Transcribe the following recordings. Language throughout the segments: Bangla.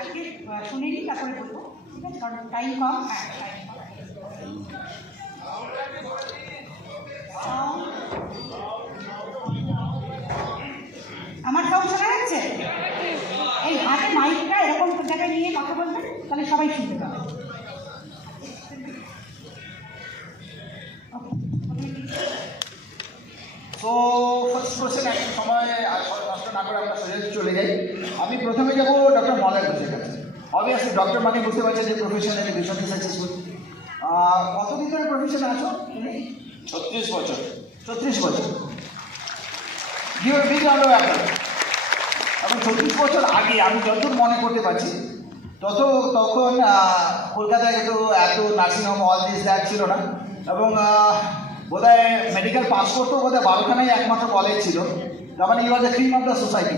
আজকে শুনে নিই, তারপরে বলবো। ঠিক আছে, কারণ টাইম কম। আমার সাউন্ড শোনা যাচ্ছে? এই হাতে মাইকটা এরকম জায়গায় নিয়ে কথা বলবেন, তাহলে সবাই শুনতে পাবে। তো ফার্স্ট কোশ্চেন একটা সময় নষ্ট না করে আমরা সোজা চলে যাই। আমি প্রথমে যাবো ডক্টর মলয় ঘোষের কাছে। অবভিয়াসলি ডক্টর মানে বুঝতে পারছেন যে প্রফেশনালি ভীষণই সাকসেসফুল। কতদিন ধরে প্রফেশনে আছো তুমি? 36 বছর। 36 বছর। Big round of applause. এবং 36 বছর আগে আমি যতদূর মনে করতে পারছি তখন কলকাতায় এত নার্সিংহোম অল দিস দ্যাট ছিল না। এবং বোধহয় মেডিকেল পাস করতেও বোধহয় 12খানাই একমাত্র কলেজ ছিল। তার মানে you are the cream of the society,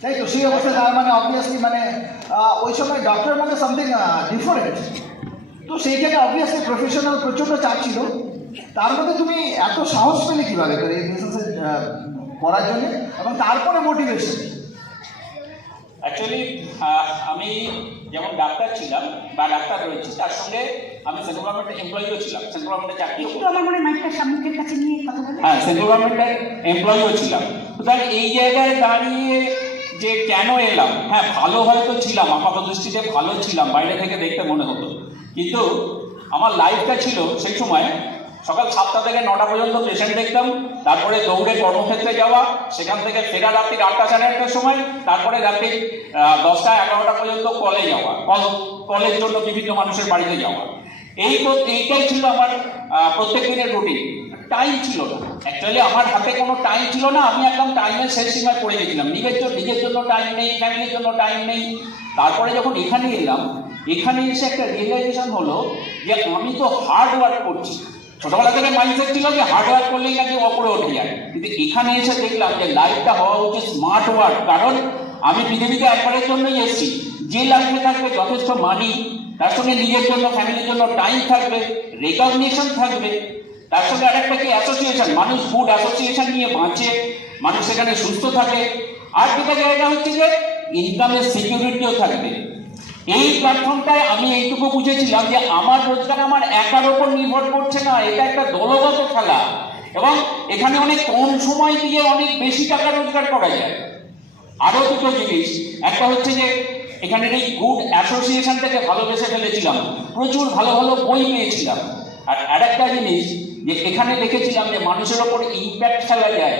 তাই তো? সেই অবস্থায় তার মানে অবভিয়াসলি মানে ওই সময় ডক্টর মানে সামথিং ডিফারেন্ট। তো সেইখানে অবভিয়াসলি প্রফেশনাল প্রচণ্ড চাপ ছিল। তার মধ্যে তুমি এত সাহস পেলে কীভাবে এই বিজনেসে করার জন্য, এবং তারপরে মোটিভেশন? অ্যাকচুয়ালি আমি যেমন ডাক্তার ছিলাম বা ডাক্তার রয়েছি, তার সঙ্গে আমি সেন্ট্রাল গভর্নমেন্টের এমপ্লয়িও ছিলাম। সেন্ট্রাল গভর্নমেন্টের চাকরি একটু আমার মনে মাইকটা সামনের কাছে নিয়ে কথা বলবেন। হ্যাঁ, সেন্ট্রাল গভর্নমেন্টের এমপ্লয়িও ছিলাম। সুতরাং এই জায়গায় দাঁড়িয়ে যে কেন এলাম, হ্যাঁ ভালো হয়তো ছিলাম, আপাত দৃষ্টিতে ভালো ছিলাম, বাইরে থেকে দেখতে মনে হতো, কিন্তু আমার লাইফটা ছিল সেই সময় সকাল 7টা থেকে 9টা পর্যন্ত পেশেন্ট দেখতাম, তারপরে দৌড়ে কর্মক্ষেত্রে যাওয়া, সেখান থেকে ফেরা রাত্রি 8টা সাড়ে 8টার সময়, তারপরে রাত্রি 10টা 11টা পর্যন্ত কলে যাওয়া, কলের জন্য বিভিন্ন মানুষের বাড়িতে যাওয়া। এইটাই ছিল আমার প্রত্যেক দিনের রুটিন। টাইম ছিল না, অ্যাকচুয়ালি আমার হাতে কোনো টাইম ছিল না। আমি একদম টাইমের শেষ সীমায় পড়ে গেছিলাম। নিজের জন্য টাইম নেই, ফ্যামিলির জন্য টাইম নেই। তারপরে যখন এখানে এলাম, এখানে এসে একটা রিয়েলাইজেশন হলো যে আমি তো হার্ড ওয়ার্ক করছি। ছোটবেলা থেকে মাইন্ডসেট ছিল যে হার্ড ওয়ার্ক করলেই নাকি ওপরে উঠে যায়, কিন্তু এখানে এসে দেখলাম যে লাইফটা হওয়া উচিত স্মার্ট ওয়ার্ক। কারণ আমি পৃথিবীতে একবারের জন্যই এসেছি। যে লাইফে থাকবে যথেষ্ট মানি, তার সঙ্গে নিজের জন্য ফ্যামিলির জন্য টাইম থাকবে, রেকগনিশন থাকবে, তার সঙ্গে আরেকটা কি অ্যাসোসিয়েশন, মানুষ গুড অ্যাসোসিয়েশন নিয়ে বাঁচে, মানুষ সেখানে সুস্থ থাকে। আর যেটা জায়গা হচ্ছে যে ইনকামের সিকিউরিটিও থাকবে। এই প্ল্যাটফর্মটায় আমি এইটুকু বুঝেছিলাম যে আমার রোজগার আমার একার ওপর নির্ভর করছে না, এটা একটা দলগত খেলা, এবং এখানে অনেক কম সময় দিয়ে অনেক বেশি টাকা রোজগার করা যায়। আরও দুটো জিনিস, একটা হচ্ছে যে এখানের এই গুড অ্যাসোসিয়েশন থেকে ভালোবেসে ফেলেছিলাম, প্রচুর ভালো ভালো বই পেয়েছিলাম। আর আরেকটা জিনিস যে এখানে দেখেছিলাম যে মানুষের ওপর ইম্প্যাক্ট ফেলা যায়।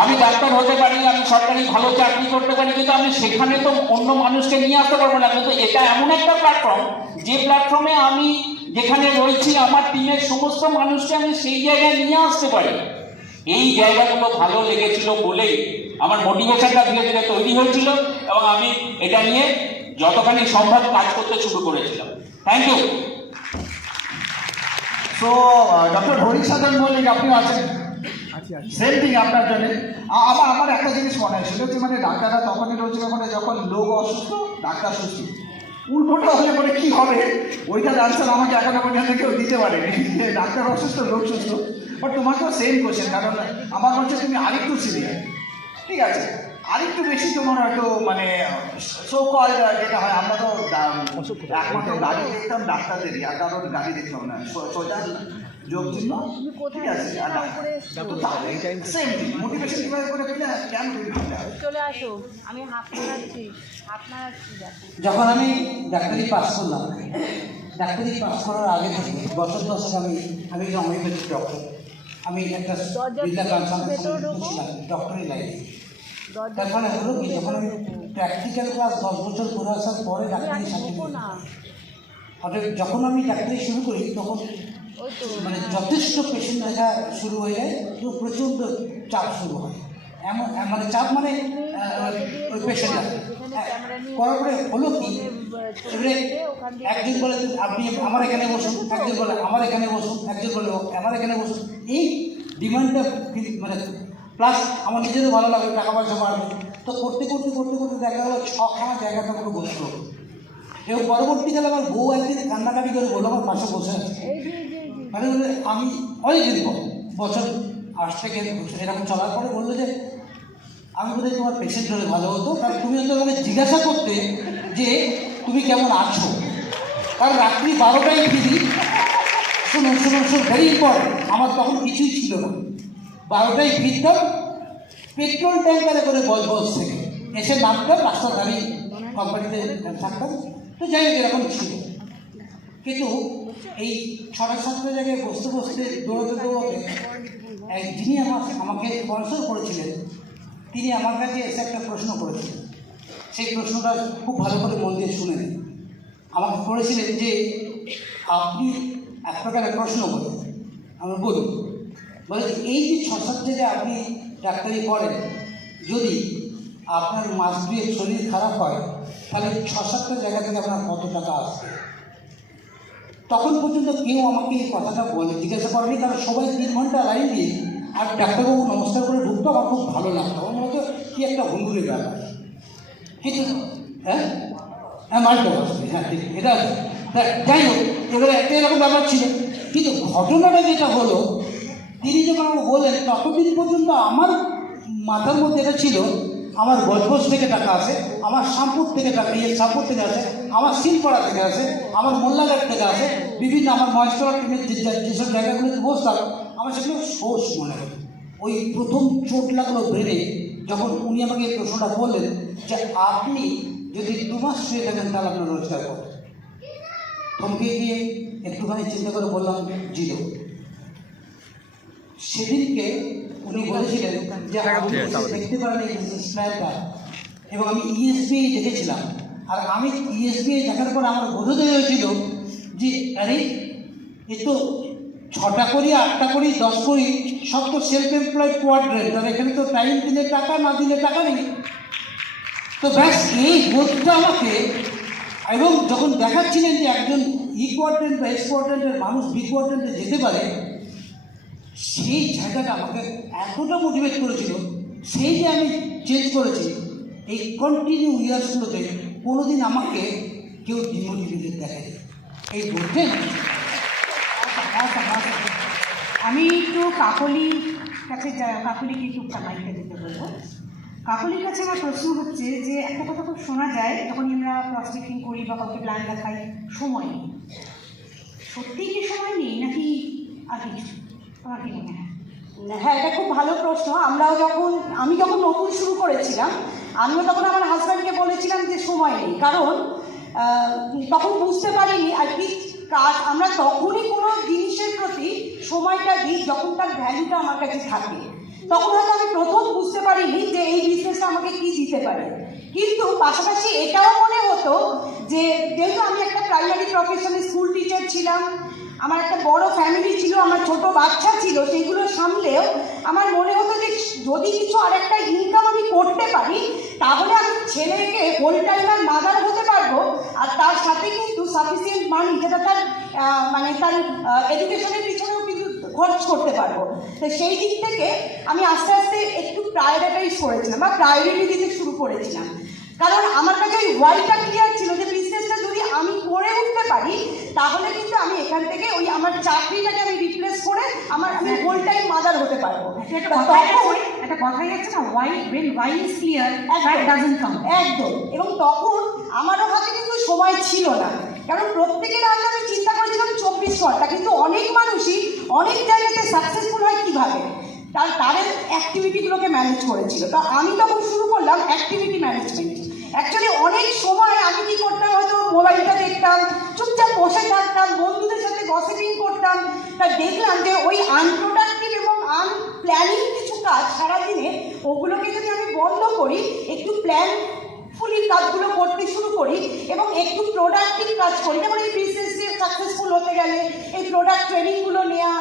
আমি ডাক্তার হতে পারি, আমি সরকারি ভালো চাকরি করতে পারি, কিন্তু আমি সেখানে তো অন্য মানুষকে নিয়ে আসতে পারবো না। কিন্তু এটা এমন একটা প্ল্যাটফর্ম, যে প্ল্যাটফর্মে আমি যেখানে রয়েছি আমার টিমের সমস্ত মানুষকে আমি সেই জায়গায় নিয়ে আসতে পারি। এই জায়গাগুলো ভালো লেগেছিল বলেই আমার মোটিভেশনটা ধীরে ধীরে তৈরি হয়েছিল, এবং আমি এটা নিয়ে যতখানি সম্ভব কাজ করতে শুরু করেছিলাম। Thank you. So doctor Harisadhan Mallik, আপনিও আছেন। সেম থিং আপনার জন্য। আমার একটা জিনিস মনে হয়, সেটা হচ্ছে মানে ডাক্তাররা তখনই রয়েছে যখন লোক অসুস্থ, ডাক্তার সুস্থ। উল্টোটা হলে পরে কী হবে, ওইটার আনসার আমাকে এখনো পর্যন্ত কেউ দিতে পারেনি, যে ডাক্তার অসুস্থ লোক সুস্থ। বাট তোমাকেও সেম কোশ্চেন, কারণ আমার মনে হচ্ছে তুমি আরেকটু সিনিয়র, ঠিক আছে, আরেকটু বেশি তোমার হয়তো মানে সো কল যেটা হয়, আমরা তো একমাত্র গাড়ি দেখতাম ডাক্তারদেরই, আর কারোর গাড়ি দেখতাম না, সোজা যোগ চিহ্ন, ঠিক আছে। মোটিভেশন কীভাবে করে পেলে, কেন চলে আসো, আমি হাত নাড়াচ্ছি। যখন আমি ডাক্তারি পাস করলাম, ডাক্তারি পাস করার আগে থেকে বছর 10 আমি হোমিওপ্যাথিক ডক্টর। আমি একটা বিদ্যা কনসালটেন্ট ছিলাম ডক্টরি লাইনে। তার ফলে হলো কি, যখন আমি প্র্যাকটিক্যাল ক্লাস 10 বছর করে আসার পরে ডাক্তারি সার্টিফিকেট, অর্থাৎ যখন আমি ডাক্তারি শুরু করি তখন মানে যথেষ্ট পেশেন্ট দেখা শুরু হয়ে যায়, তো প্রচণ্ড চাপ শুরু হয়। এমন মানে চাপ মানে ওই পেশেন্ট করার পরে হলো কি, এবারে একজন বলে আপনি আমার এখানে বসুন, একজন বলে আমার এখানে বসুন, একজন বলে আমার এখানে বসুন। এই ডিমান্ডটা মানে প্লাস আমার নিজেরও ভালো লাগে, টাকা পয়সা বাড়বে। তো করতে করতে করতে করতে দেখা গেলো 6খানা জায়গাটা পুরো বসলো। এবং পরবর্তীকালে আমার বউ একদিন কান্নাকাটি করে বললো আমার পাশে বসে আছে, মানে আমি অনেকদিন পর বছর 8 থেকে এরকম চলার পরে বললো যে আমি বোধহয় তোমার পেশেন্ট হলে ভালো হতো, কারণ তুমি হয়তো আমাকে জিজ্ঞাসা করতে যে তুমি কেমন আছো। কারণ রাত্রি 12টায় ফিরি। শুনুন, ভেরি ইম্পর্টেন্ট, আমার তখন কিছুই ছিল না। 12টায় ফিরতাম পেট্রোল ট্যাঙ্কারে করে বজবজ থেকে, এসে নামতাম, রাস্তার ধারে কোম্পানিতে থাকতাম। তো যাই হোক, এরকম ছিল। কিন্তু এই 6-7টা জায়গায় বসতে দৌড়াতে যিনি আমাকে স্পন্সর করেছিলেন, তিনি আমার কাছে এসে একটা প্রশ্ন করেছিলেন। সেই প্রশ্নটা খুব ভালো করে মন দিয়ে শুনে নিন। আমাকে করেছিলেন যে আপনি এক প্রকারের প্রশ্ন করেন, আমি বলুন, বলে এই যে 6-7 জায়গায় আপনি ডাক্তারি করেন, যদি আপনার মাস দুয়েক শরীর খারাপ হয়, তাহলে 6-7টা জায়গা থেকে আপনার কত টাকা আসবে? তখন পর্যন্ত কেউ আমাকে এই কথাটা জিজ্ঞাসা করেনি, কারণ সবাই 3 ঘন্টা লাইন দিয়ে আর ডাক্তারবাবু নমস্কার করে ঢুকতো। আমার খুব ভালো লাগতো, আমার মনে হতো কি একটা হুঙ্গুরের ব্যাপার। কিন্তু হ্যাঁ মাল্টো আসবে, হ্যাঁ ঠিক, এটা আছে। যাই হোক, এবারে একটা এরকম ব্যাপার ছিল। কিন্তু ঘটনাটা যেটা হলো, তিনি যখন আমাকে বললেন, ততদিন পর্যন্ত আমার মাথার মধ্যে এটা ছিল আমার বজবজ থেকে টাকা আসে, আমার শামপুর থেকে টাকা, শামপুর থেকে আসে, আমার শিলপাড়া থেকে আসে, আমার মোল্লাঘাট থেকে আসে, বিভিন্ন আমার মহেশতলা টিমের যেসব জায়গাগুলোতে বসতাম, আমার সেগুলো সোর্স মনে হয়। ওই প্রথম চোট লাগলো ব্রেনে, যখন উনি আমাকে এই প্রশ্নটা বললেন যে আপনি যদি 2 মাস শুয়ে থাকেন তাহলে আপনার রোজগার কত? থমকে গিয়ে একটুখানি চিন্তা করে বললাম 0। সেদিনকে উনি বলেছিলেন যে আপনি দেখতে পারেন এই বিজনেস প্ল্যানটা, এবং আমি ইএসবিআই দেখেছিলাম। আর আমি ইএসবিআই দেখার পর আমার বোধোদয় হয়েছিল যে আরে এ তো 6টা করি, 8টা করি, 10 করি, সব তো সেলফ এমপ্লয়েড কোয়াড্রেন্ট, আর এখানে তো টাইম দিলে টাকা, না দিলে টাকা নেই। তো ব্যাস এই বোধটা আমাকে, এবং যখন দেখাচ্ছিলেন যে একজন কোয়াড্রেন্ট বা কোয়াড্রেন্টের মানুষ কোয়াড্রেন্টে যেতে পারে, সেই জায়গাটা আমাকে এতটা মোটিভেট করেছিল। সেই যে আমি চেঞ্জ করেছি, এই কন্টিনিউ ইয়ার্সগুলোতে কোনোদিন আমাকে কেউ ডিমোটিভেটেড দেখেনি। এই বলছেন আমি একটু কাকলির কাছে কাকলিকে একটু মাইকটা দিতে বলবো। কাকলির কাছে আমার প্রশ্ন হচ্ছে যে একটা কথা খুব শোনা যায় যখনই আমরা প্রসপেক্টিং করি বা কাউকে প্ল্যান দেখাই, সময় নেই। সত্যিই কি সময় নেই নাকি আর কিছু? তোমার কি মনে হয়? হ্যাঁ, এটা খুব ভালো প্রশ্ন। আমি যখন নতুন শুরু করেছিলাম, আমিও তখন আমার হাজব্যান্ডকে বলেছিলাম যে সময় নেই, কারণ তখন বুঝতে পারিনি আর কি কাজ। আমরা তখনই কোনো জিনিসের প্রতি সময়টা দিই যখন তার ভ্যালুটা আমার কাছে থাকে। তখন হয়তো আমি প্রথম বুঝতে পারিনি যে এই বিজনেসটা আমাকে কী দিতে পারে। কিন্তু পাশাপাশি এটাও মনে হতো যে যেহেতু আমি একটা প্রাইমারি প্রফেশনে স্কুল টিচার ছিলাম, আমার একটা বড় ফ্যামিলি ছিল, আমার ছোট বাচ্চা ছিল, সেগুলো সামলেও আমার মনে হতো যে যদি কিছু আর একটা ইনকাম আমি করতে পারি তাহলে আমি ছেলেকে হোল টাইমার মাদার হতে পারবো, আর তার সাথে কিন্তু সাফিসিয়েন্ট মানি যেটা তার তার এডুকেশনের পিছনেও কিন্তু খরচ করতে পারবো। তো সেই দিক থেকে আমি আস্তে আস্তে একটু প্রায়োরিটাইজ করেছিলাম বা প্রায়োরিটি দিতে শুরু করেছিলাম, কারণ আমার কাছে ওই ওয়াইটা ক্লিয়ার ছিল যে বিজনেসটা যদি আমি করে উঠতে পারি তাহলে কিন্তু আমি এখান থেকে ওই আমার চাকরিটাকে আমি রিপ্লেস করে আমি হোল টাইম মাদার হতে পারবো। একটা কথাই আছে না, why is clear that doesn't come. একদম। এবং তখন আমারও হাতে কিন্তু সময় ছিল না, কারণ প্রত্যেকের আগে আমি চিন্তা করেছিলাম 24 ঘন্টা, কিন্তু অনেক মানুষই অনেক জায়গাতে সাকসেসফুল হয় কীভাবে, তাদের অ্যাক্টিভিটিগুলোকে ম্যানেজ করেছিল। তো আমি তখন শুরু করলাম অ্যাক্টিভিটি ম্যানেজমেন্ট। অ্যাকচুয়ালি অনেক সময় আমি কী করতাম, হয়তো মোবাইলটা দেখতাম, চুপচাপ বসে থাকতাম, বন্ধুদের সাথে গসিপিং করতাম। তা দেখলাম যে ওই আনপ্রোডাক্টিভ এবং আনপ্ল্যানিং কিছু কাজ সারাদিনে, ওগুলোকে যদি আমি বন্ধ করি, একটু প্ল্যানফুলি কাজগুলো করতে শুরু করি এবং একটু প্রোডাক্টিভ কাজ করি, যেমন এই বিজনেসে সাকসেসফুল হতে গেলে এই প্রোডাক্ট ট্রেনিংগুলো নেওয়া,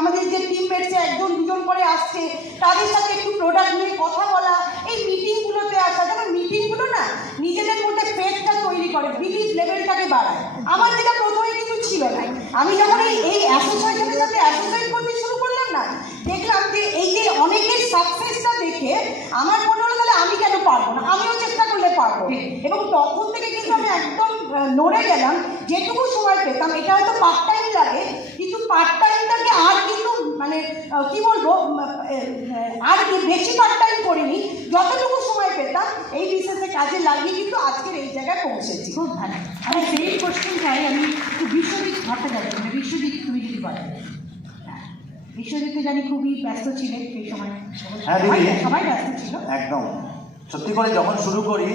আমাদের যে টিমমেটসে 1-2 করে আসছে তাদের সাথে একটু প্রোডাক্ট নিয়ে কথা বলা, এই মিটিংগুলোতে আসা, যেমন মিটিংগুলো না নিজেদের মধ্যে ফেটটা তৈরি করে, বিলিভ লেভেলটাকে বাড়ায়। আমার যেটা প্রথমে কিছু ছিল না, আমি যখন এই অ্যাসোসিয়েশনের সাথে অ্যাসোসিয়েট করতে শুরু করলাম না, দেখলাম যে এই যে অনেকের সাকসেসটা দেখে আমার মনে হলো তাহলে আমি কেন পারবো না, আমিও চেষ্টা করলে পারবো। এবং তখন থেকে কিন্তু আমি একদম নড়ে গেলাম, যেটুকু সময় পেতাম, এটা হয়তো পার্ট টাইম লাগে, কিন্তু পার্ট টাইমটাকে আর কিন্তু মানে কি বলবো আর কি বেশি পার্ট টাইম করিনি, যতটুকু সময় পেতাম এই বিশেষে কাজে লাগিয়ে কিন্তু আজকের এই জায়গায় পৌঁছেছি। খুব ভালো। আমি সেই কোশ্চেনটাই আমি একটু বিশ্বজিৎ ভট্টাচার্য, মানে বিশ্বজিৎ তুমি যদি বলো। বিশ্বজিৎ তো জানি খুবই ব্যস্ত ছিলেন সেই সময়। হ্যাঁ দিদি, সবাই ব্যস্ত ছিল। একদম সত্যি করে যখন শুরু করি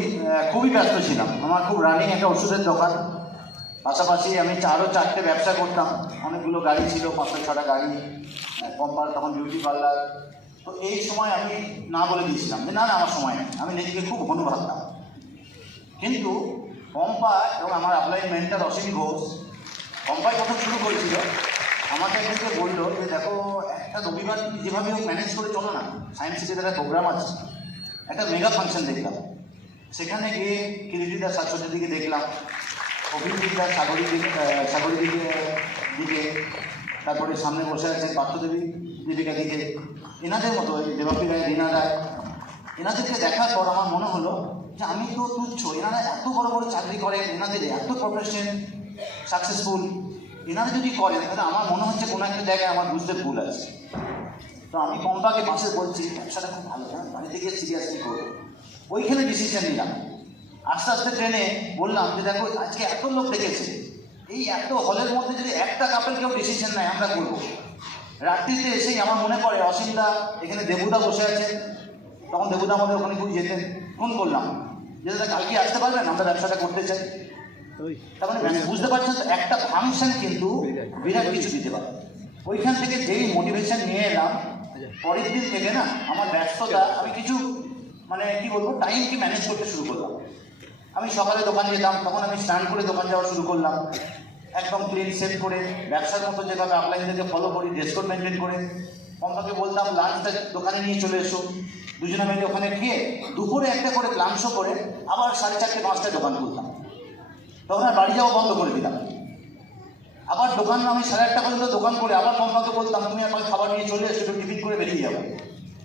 খুবই ব্যস্ত ছিলাম। আমার খুব রানিং একটা ওষুধের দোকান, পাশাপাশি আমি আরও 4টে ব্যবসা করতাম, অনেকগুলো গাড়ি ছিল, 5-6টা গাড়ি, কম্পার, তখন বিউটি পার্লার। তো এই সময় আমি না বলে দিয়েছিলাম যে না না আমার সময় নেই, আমি নিজেকে খুব ঘন ভাবতাম। কিন্তু পম্পা এবং আমার অ্যাপ্লাই মেন্টার অসীম ঘোষ, পম্পায় যখন শুরু করেছিল আমাকে একদিকে বললো যে দেখো একটা রবিবার যেভাবে ম্যানেজ করে চলো না, সায়েন্স সিটিতে একটা প্রোগ্রাম আছে, একটা মেগা ফাংশন দেখলাম। সেখানে গিয়ে কিরিটিদার শাশ্বতের দিকে দেখলাম, অভিজিৎদার সাগরী দিকে, তারপরে সামনে বসে আছেন পার্থদেবী দেবিকা দিকে, এনাদের মতো দেবাপী রায়, রীনা রায়, এনাদেরকে দেখার পর আমার মনে হলো যে আমি তো তুচ্ছ, এনারা এত বড় বড় চাকরি করেন, এনাদের এত প্রফেশন সাকসেসফুল, এনারা যদি করেন তাহলে আমার মনে হচ্ছে কোনো একটা জায়গায় আমার বুঝতে ভুল আছে। তো আমি পম্পাকে পাশে বলছি ব্যবসাটা খুব ভালো, হ্যাঁ বাড়িতে গিয়ে সিরিয়াসলি করবো। ওইখানে ডিসিশন নিলাম। আস্তে আস্তে ট্রেনে বললাম যে দেখো আজকে এত লোক দেখেছে, এই এত হলের মধ্যে যদি একটা কাপেল কেউ ডিসিশন নেয় আমরা করবো। রাত্রিতে এসেই আমার মনে পড়ে অসীমদা, এখানে দেবুদা বসে আছেন, তখন দেবুদা আমাদের ওখানে খুব যেতেন। ফোন করলাম যে দাদা কালকে আসতে পারবেন, আমরা ব্যবসাটা করতে চাই। তার মানে বুঝতে পারছেন তো, একটা ফাংশন কিন্তু বিরাট কিছু দিতে পারে। ওইখান থেকে যেই মোটিভেশন নিয়ে এলাম, পরের দিন থেকে না আমার ব্যস্ততা, আমি কিছু মানে কি বলবো টাইমকে ম্যানেজ করতে শুরু করলাম। আমি সকালে দোকান যেতাম, তখন আমি স্নান করে দোকান যাওয়া শুরু করলাম, একদম ক্লিন সেট করে, ব্যবসার মতো যেভাবে অনলাইন থেকে ফলো করি, ড্রেস কোড মেনটেন করে। পম্পাকে বলতাম লাঞ্চটা দোকানে নিয়ে চলে এসো, দুজনে মিলে ওখানে খেয়ে দুপুরে একটা করে লাঞ্চ করে আবার 4:30-5টায় দোকান খুলতাম। তখন আর বাড়ি যাওয়া বন্ধ করে দিতাম। আবার দোকান আমি 1:30 পর্যন্ত দোকান করে আবার পম্পাকে বলতাম তুমি আমার খাবার নিয়ে চলে এসো, একটু টিফিন করে বেরিয়ে যাবো।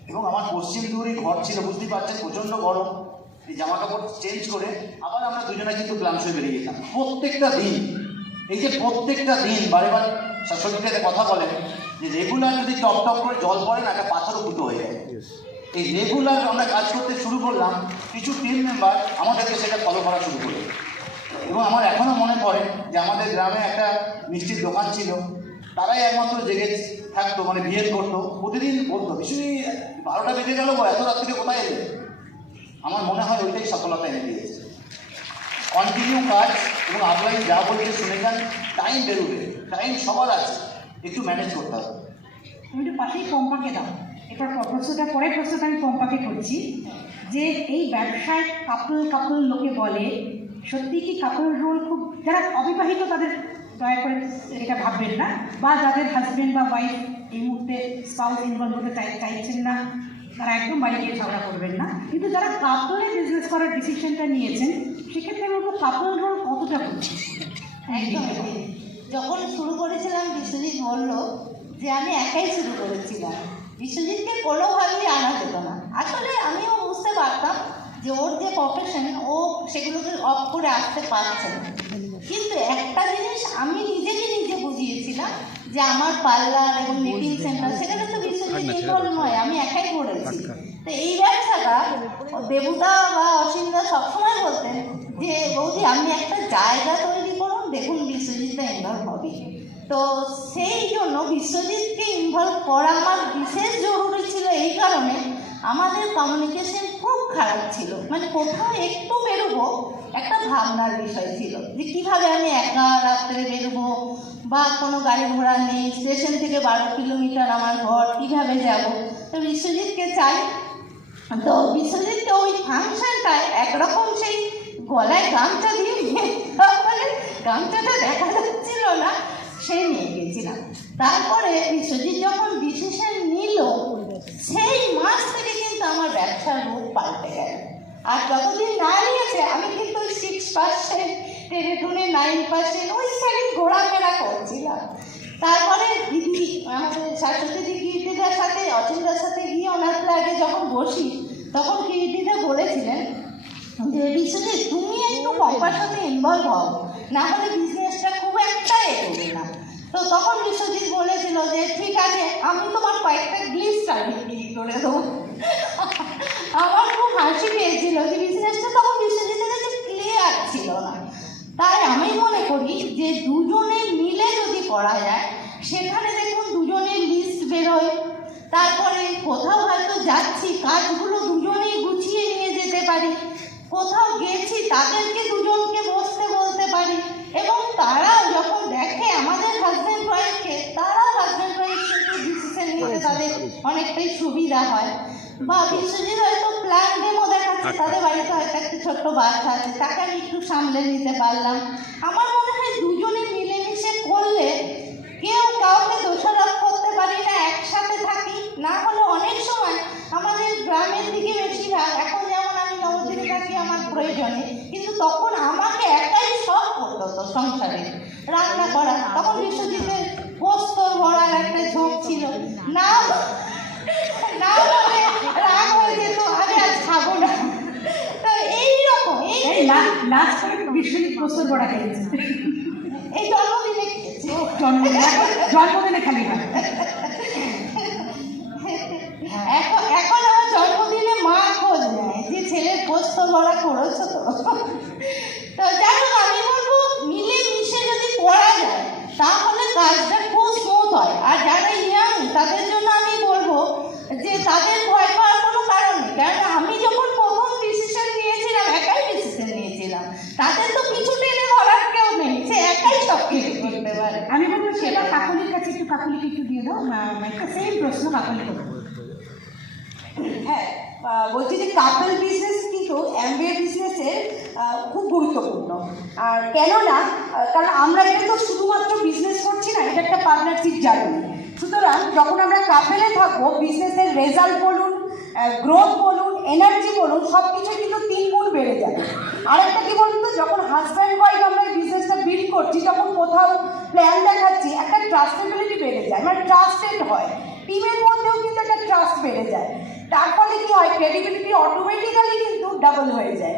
এবং আমার পশ্চিম দুয়ারি ঘর ছিল, বুঝতেই পারছেন প্রচণ্ড গরম, এই জামা কাপড় চেঞ্জ করে আবার আমরা দুজনে কিন্তু ক্লান্ত হয়ে বেরিয়ে যেতাম প্রত্যেকটা দিন। এই যে প্রত্যেকটা দিন বারে বার শাশুড়িকে কথা বলেন যে রেগুলার যদি টপ টপ করে জল পড়ে না, একটা পাথরও ফুটো হয়ে যায়। এই রেগুলার আমরা কাজ করতে শুরু করলাম, কিছু টিম মেম্বার আমাদেরকে সেটা ফলো করা শুরু করলো। এবং আমার এখনও মনে পড়ে যে আমাদের গ্রামে একটা মিষ্টির দোকান ছিল, তারাই একমাত্র জেগে থাকতো, মানে বিহেভ করতো, প্রতিদিন বলতো ভীষণই 12টা বেজে গেল, এত রাত্রিতে কোথায় এলে। আমার মনে হয় ওইটাই সফলতা এনে দিয়েছে। কন্টিনিউ কাজ এবং আপলাইন যা বলছে শুনে যান, টাইম বেরোবে, টাইম সবার আছে, একটু ম্যানেজ করতে হবে। তুমি একটু পাশেই পম্পাকে দাও। এবার পরের প্রশ্নটা আমি পম্পাকে করছি যে এই ব্যবসায় কাপল লোকে বলে, সত্যি কি কাপল রোল খুব, যারা অবিবাহিত তাদের দয়া করে এটা ভাববেন না, বা যাদের হাজব্যান্ড বা ওয়াইফ এই মুহূর্তে স্পাউস ইনভলভ হতে চাইছেন না, তারা একদম বাড়ি গিয়ে ঝগড়া করবেন না। কিন্তু যারা কাপলে বিজনেস করার ডিসিশনটা নিয়েছেন, সেক্ষেত্রে বলবো কাপল রোল কতটা বুঝছি। একদম। যখন শুরু করেছিলাম বিশ্বজিৎ বললো যে আমি একাই শুরু করেছিলাম, বিশ্বজিৎকে কোনোভাবেই আনা যেত না। আসলে আমিও বুঝতে পারতাম যে ওর যে প্রফেশন, ও সেগুলোকে অফ করে আসতে পারছে না। কিন্তু একটা জিনিস আমি নিজেকে নিজে বুঝিয়েছিলাম যে আমার পার্লার এবং মিটিং সেন্টার, সেখানে তো বিশ্বজিৎ ইনভলভ নয়, আমি একাই করেছি। তো এই ব্যবসাটা দেবুদা বা অসীমদা সবসময় বলতেন যে বৌদি আপনি একটা জায়গা তৈরি করুন, দেখুন বিশ্বজিৎটা ইনভলভ হবে। তো সেই জন্য বিশ্বজিৎকে ইনভলভ করা আমার বিশেষ জরুরি ছিল। এই কারণে আমাদের কমিউনিকেশন খুব খারাপ ছিল, মানে কোথাও একটু বেরোবো একটা ভাবনার বিষয় ছিল যে কীভাবে আমি একা রাত্রে বেরোবো, বা কোনো গাড়ি ঘোড়া নেই, স্টেশন থেকে 12 কিলোমিটার আমার ঘর, কীভাবে যাব। তো বিশ্বজিৎকে চাই, তো বিশ্বজিৎকে ওই ফাংশনটায় একরকম সেই গলায় গামছা দিয়ে মানে গামছাটা দেখা যাচ্ছিল না, সেই নিয়ে গেছিলাম। তারপরে বিশ্বজিৎ যখন ডিসিশন নিল, সেই মাস থেকে কিন্তু আমার ব্যবসার রূপ পাল্টে গেল। আর যতদিন না নিয়েছে আমি কিন্তু 6% টেনে টুনে 9% ওইখানে ঘোরাফেরা করছিলাম। তারপরে দিদি আমাদের শাশ্বতী কীর্তিদার সাথে, অচিন্তার সাথে গিয়ে ওনার ফ্ল্যাটে যখন বসি, তখন কীর্তিদা বলেছিলেন যে বিশ্বজিৎ তুমি একটু পম্পার সাথে ইনভলভ হও, না হলে বিজনেসটা খুব একটা এগোবে না। তো তখন বিশ্বজিৎ বলেছিল যে ঠিক আছে, আমি তোমার কয়েকটা গ্লিস্টার বিক্রি করে দেবো। আমার খুব হাসি পেয়েছিল যে বিজনেসটা তখন বিশ্বজিতের কাছে ক্লিয়ার ছিল না। তাই আমি মনে করি যে দুজনে মিলে যদি করা যায়, সেখানে দেখুন দুজনের লিস্ট বেরোয়, তারপরে কোথাও হয়তো যাচ্ছি কাজগুলো দুজনেই গুছিয়ে নিয়ে যেতে পারি, কোথাও গেছি তাদেরকে দুজনকে বসতে বলতে পারি, এবং তারাও যখন দেখে আমাদের হাজব্যান্ড ওয়াইফকে, তারাও হাজব্যান্ড ওয়াইফ কিন্তু ডিসিশন নিতে তাদের অনেকটাই সুবিধা হয়। বা বিশ্বজিৎ হয়তো প্ল্যান ডেমো দেখাচ্ছে, তাদের বাড়িতে হয়তো একটা ছোট্ট বাচ্চা আছে, তাকে আমি একটু সামলে নিতে পারলাম। আমার মনে হয় দুজনে মিলেমিশে করলে কেউ কাউকে দোষারোপ করতে পারি না, একসাথে থাকি। না হলে অনেক সময় আমাদের গ্রামের দিকে বেশিরভাগ, এখন যেমন আমি নবদ্বীপে থাকি আমার প্রয়োজনে, কিন্তু তখন আমাকে একাই সব করতে হতো সংসারে, রান্না করা। তখন বিশ্বজিতের পোস্ত ভরার একটা ঝোঁক ছিল, না না বলে রাগ হয়ে যেত, আমি আজ খাবো না। তো এইরকম এই লাস্ট করে বিশ্বজিৎ প্রস্তুত করা খেয়েছে, এই জন্মদিনে খেয়েছি। জন্মদিনে খালি হয়। এখন আমার জন্মদিনে মা খোঁজ নেয় যে ছেলের পোস্ত ভরা করেছো তো। তো যাই হোক, আমি বলবো মিলেমিশে যদি করা যায় তাহলে কাজটা খুব স্মুথ হয়। আর যারা ইয়াং তাদের জন্য আমি বলবো যে তাদের ভয় পাওয়ার কোনো কারণ নেই, কারণ আমি যখন প্রথম ডিসিশন নিয়েছিলাম, একাই ডিসিশন নিয়েছিলাম, তাদের তো পিছু টেনে ধরার কেউ নেই, সে একাই সব কিছু করতে পারে। আমি বলবো সেটা কাকলির কাছে একটু, কাকলিকে একটু দিয়ে দাও, একটা সেম প্রশ্ন কাকলি করবো। হ্যাঁ, বলছি যে কাপল বিজনেস কিন্তু এমবিএ বিজনেসের খুব গুরুত্বপূর্ণ। আর কেননা কারণ আমরা এটা তো শুধুমাত্র বিজনেস করছি না, এটা একটা পার্টনারশিপ জার্নি। সুতরাং যখন আমরা কাপেলে থাকবো, বিজনেসের রেজাল্ট বলুন, গ্রোথ বলুন, এনার্জি বলুন, সব কিছু কিন্তু 3 গুণ বেড়ে যাবে। আর একটা কি বলুন তো, যখন হাজব্যান্ড ওয়াইফ আমরা এই বিজনেসটা বিল্ড করছি, যখন কোথাও প্ল্যান দেখাচ্ছি, একটা ট্রাস্টেবিলিটি বেড়ে যায়, মানে ট্রাস্টেড হয়। টিমের মধ্যেও কিন্তু একটা ট্রাস্ট বেড়ে যায়। তার ফলে কি হয়, ক্রেডিবিলিটি অটোমেটিক্যালি কিন্তু ডাবল হয়ে যায়।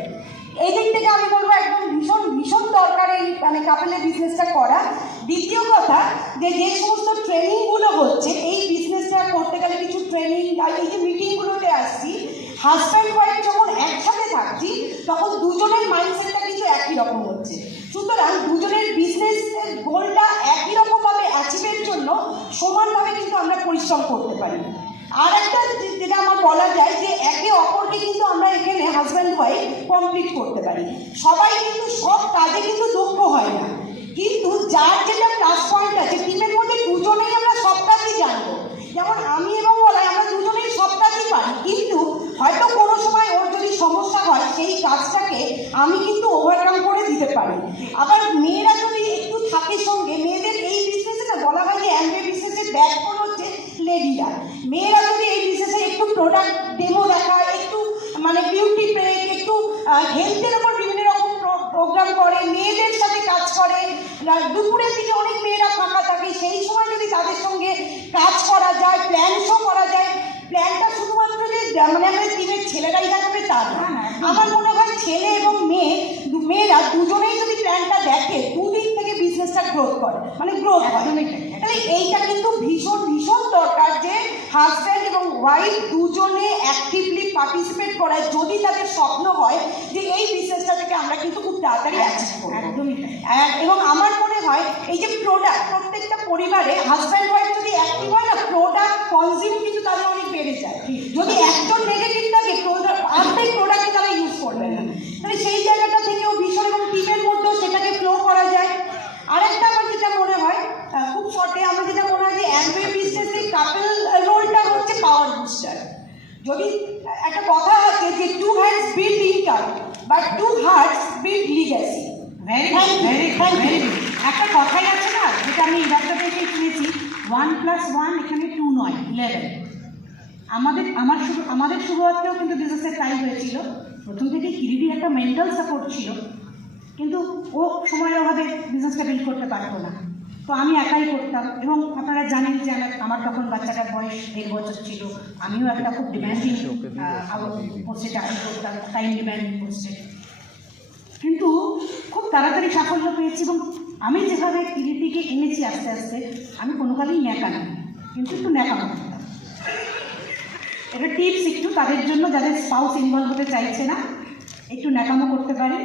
এই দিক থেকে আমি বলবো একদম ভীষণ ভীষণ দরকার এই মানে কাপেলের বিজনেসটা করা। দ্বিতীয় কথা, যে সমস্ত ট্রেনিংগুলো হচ্ছে এই বিজনেসটা করতে গেলে, কিছু ট্রেনিং আর এই যে মিটিংগুলোতে আসছি, হাজব্যান্ড ওয়াইফ যখন একসাথে থাকছি তখন দুজনের মাইন্ডসেটটা কিন্তু একই রকম হচ্ছে। সুতরাং দুজনের বিজনেসের গোলটা একই রকমভাবে অ্যাচিভের জন্য সমানভাবে কিন্তু আমরা পরিশ্রম করতে পারি। আর একটা যেটা আমার বলা যায় যে একে অপরকে কিন্তু আমরা এখানে হাজব্যান্ড ওয়াইফ কমপ্লিট করতে পারি। সবাই কিন্তু সব কাজে কিন্তু দক্ষ হয় না, কিন্তু যার যেটা প্লাস পয়েন্ট আছে, টিমের মধ্যে দুজনেই আমরা সব কাজই জানবো। যেমন আমি এবং বলাই, আমরা দুজনেই সব কাজই পারি, কিন্তু হয়তো কোনো সময় ওর যদি সমস্যা হয়, সেই কাজটাকে আমি কিন্তু ওভারকাম করে দিতে পারি। আবার মেয়েরা যদি একটু থাকে সঙ্গে, মেয়েদের এই বিজনেসে না বলা হয় যে এমবিএ বিজনেসের ব্যাকবোন হচ্ছে লেডিরা। মেয়েরা যদি এই বিজনেসে একটু প্রোডাক্ট ডেমো দেখায়, একটু মানে বিউটি ব্রেক, একটু হেলথের ওপর বিভিন্ন রকম প্রোগ্রাম করে, মেয়েদের সাথে কাজ করে, দুপুরের দিকে অনেক মেয়েরা ফাঁকা থাকে, সেই সময় যদি তাদের সঙ্গে কাজ করা যায়, প্ল্যান শো করা যায়, প্ল্যানটা শুধুমাত্র যে মানে আমাদের টিমের ছেলেরাই দেখাবে তা না। আমার মনে হয় ছেলে এবং মেয়েরা দুজনেই যদি প্ল্যানটা দেখে, দুদিক থেকে বিজনেসটা গ্রোথ করে, মানে গ্রোথ হয়। তাহলে এইটা কিন্তু ভীষণ ভীষণ দরকার যে হাজব্যান্ড এবং ওয়াইফ দুজনে অ্যাক্টিভলি পার্টিসিপেট করায়, যদি তাদের স্বপ্ন হয় যে এই বিজনেসটা থেকে আমরা কিন্তু খুব তাড়াতাড়ি অ্যাচিভ করবো। এবং আমার মনে হয় এই যে প্রোডাক্ট, প্রত্যেকটা পরিবারে হাজব্যান্ড ওয়াইফ যদি অ্যাক্টিভ হয় না, প্রোডাক্ট কনজিউম কিন্তু তাদের অনেক বেড়ে যায়। যদি একজন নেগেটিভ থাকে, অর্ধেক প্রোডাক্টে তারা ইউজ করবে না। তাহলে সেই জায়গাটা থেকেও ভীষণ, এবং টিমের মধ্যেও সেটাকে ফ্লো করা যায়। আরেকটা আমার যেটা মনে হয় খুব শর্টে, আমার যেটা মনে হয় যে এমবিএ বিজনেসে কাপল রোলটা হচ্ছে পাওয়ার বুস্টার। যদি একটা কথা আছে যে 2 hands build income but 2 hearts build legacy। একটা কথাই আছে না, যেটা আমি এই ব্যবসাতে এসে শুনেছি, 1 + 1 এখানে 2 নয়, 11। আমাদের শুরুয়াতেও কিন্তু বিজনেসের তাই হয়েছিল। প্রথম থেকেই কিরিটির একটা মেন্টাল সাপোর্ট ছিল, কিন্তু ও সময়ের অভাবে বিজনেসটা বিল্ড করতে পারতো না, তো আমি একাই করতাম। এবং আপনারা জানেন যে আমার তখন বাচ্চাটার বয়স 1.5 বছর ছিল, আমিও একটা খুব ডিম্যান্ডিং পোস্টে চাকরি করতাম, টাইম ডিম্যান্ডিং পোস্টে, কিন্তু খুব তাড়াতাড়ি সাফল্য পেয়েছি এবং আমি যেভাবে কিরিটিকে এনেছি আস্তে আস্তে, আমি কোনো কালেই ন্যাকা নই, কিন্তু একটু ন্যাকামো করতাম। এটা টিপস একটু তাদের জন্য যাদের স্পাউস ইনভলভ হতে চাইছে না, একটু ন্যাকামো করতে পারে।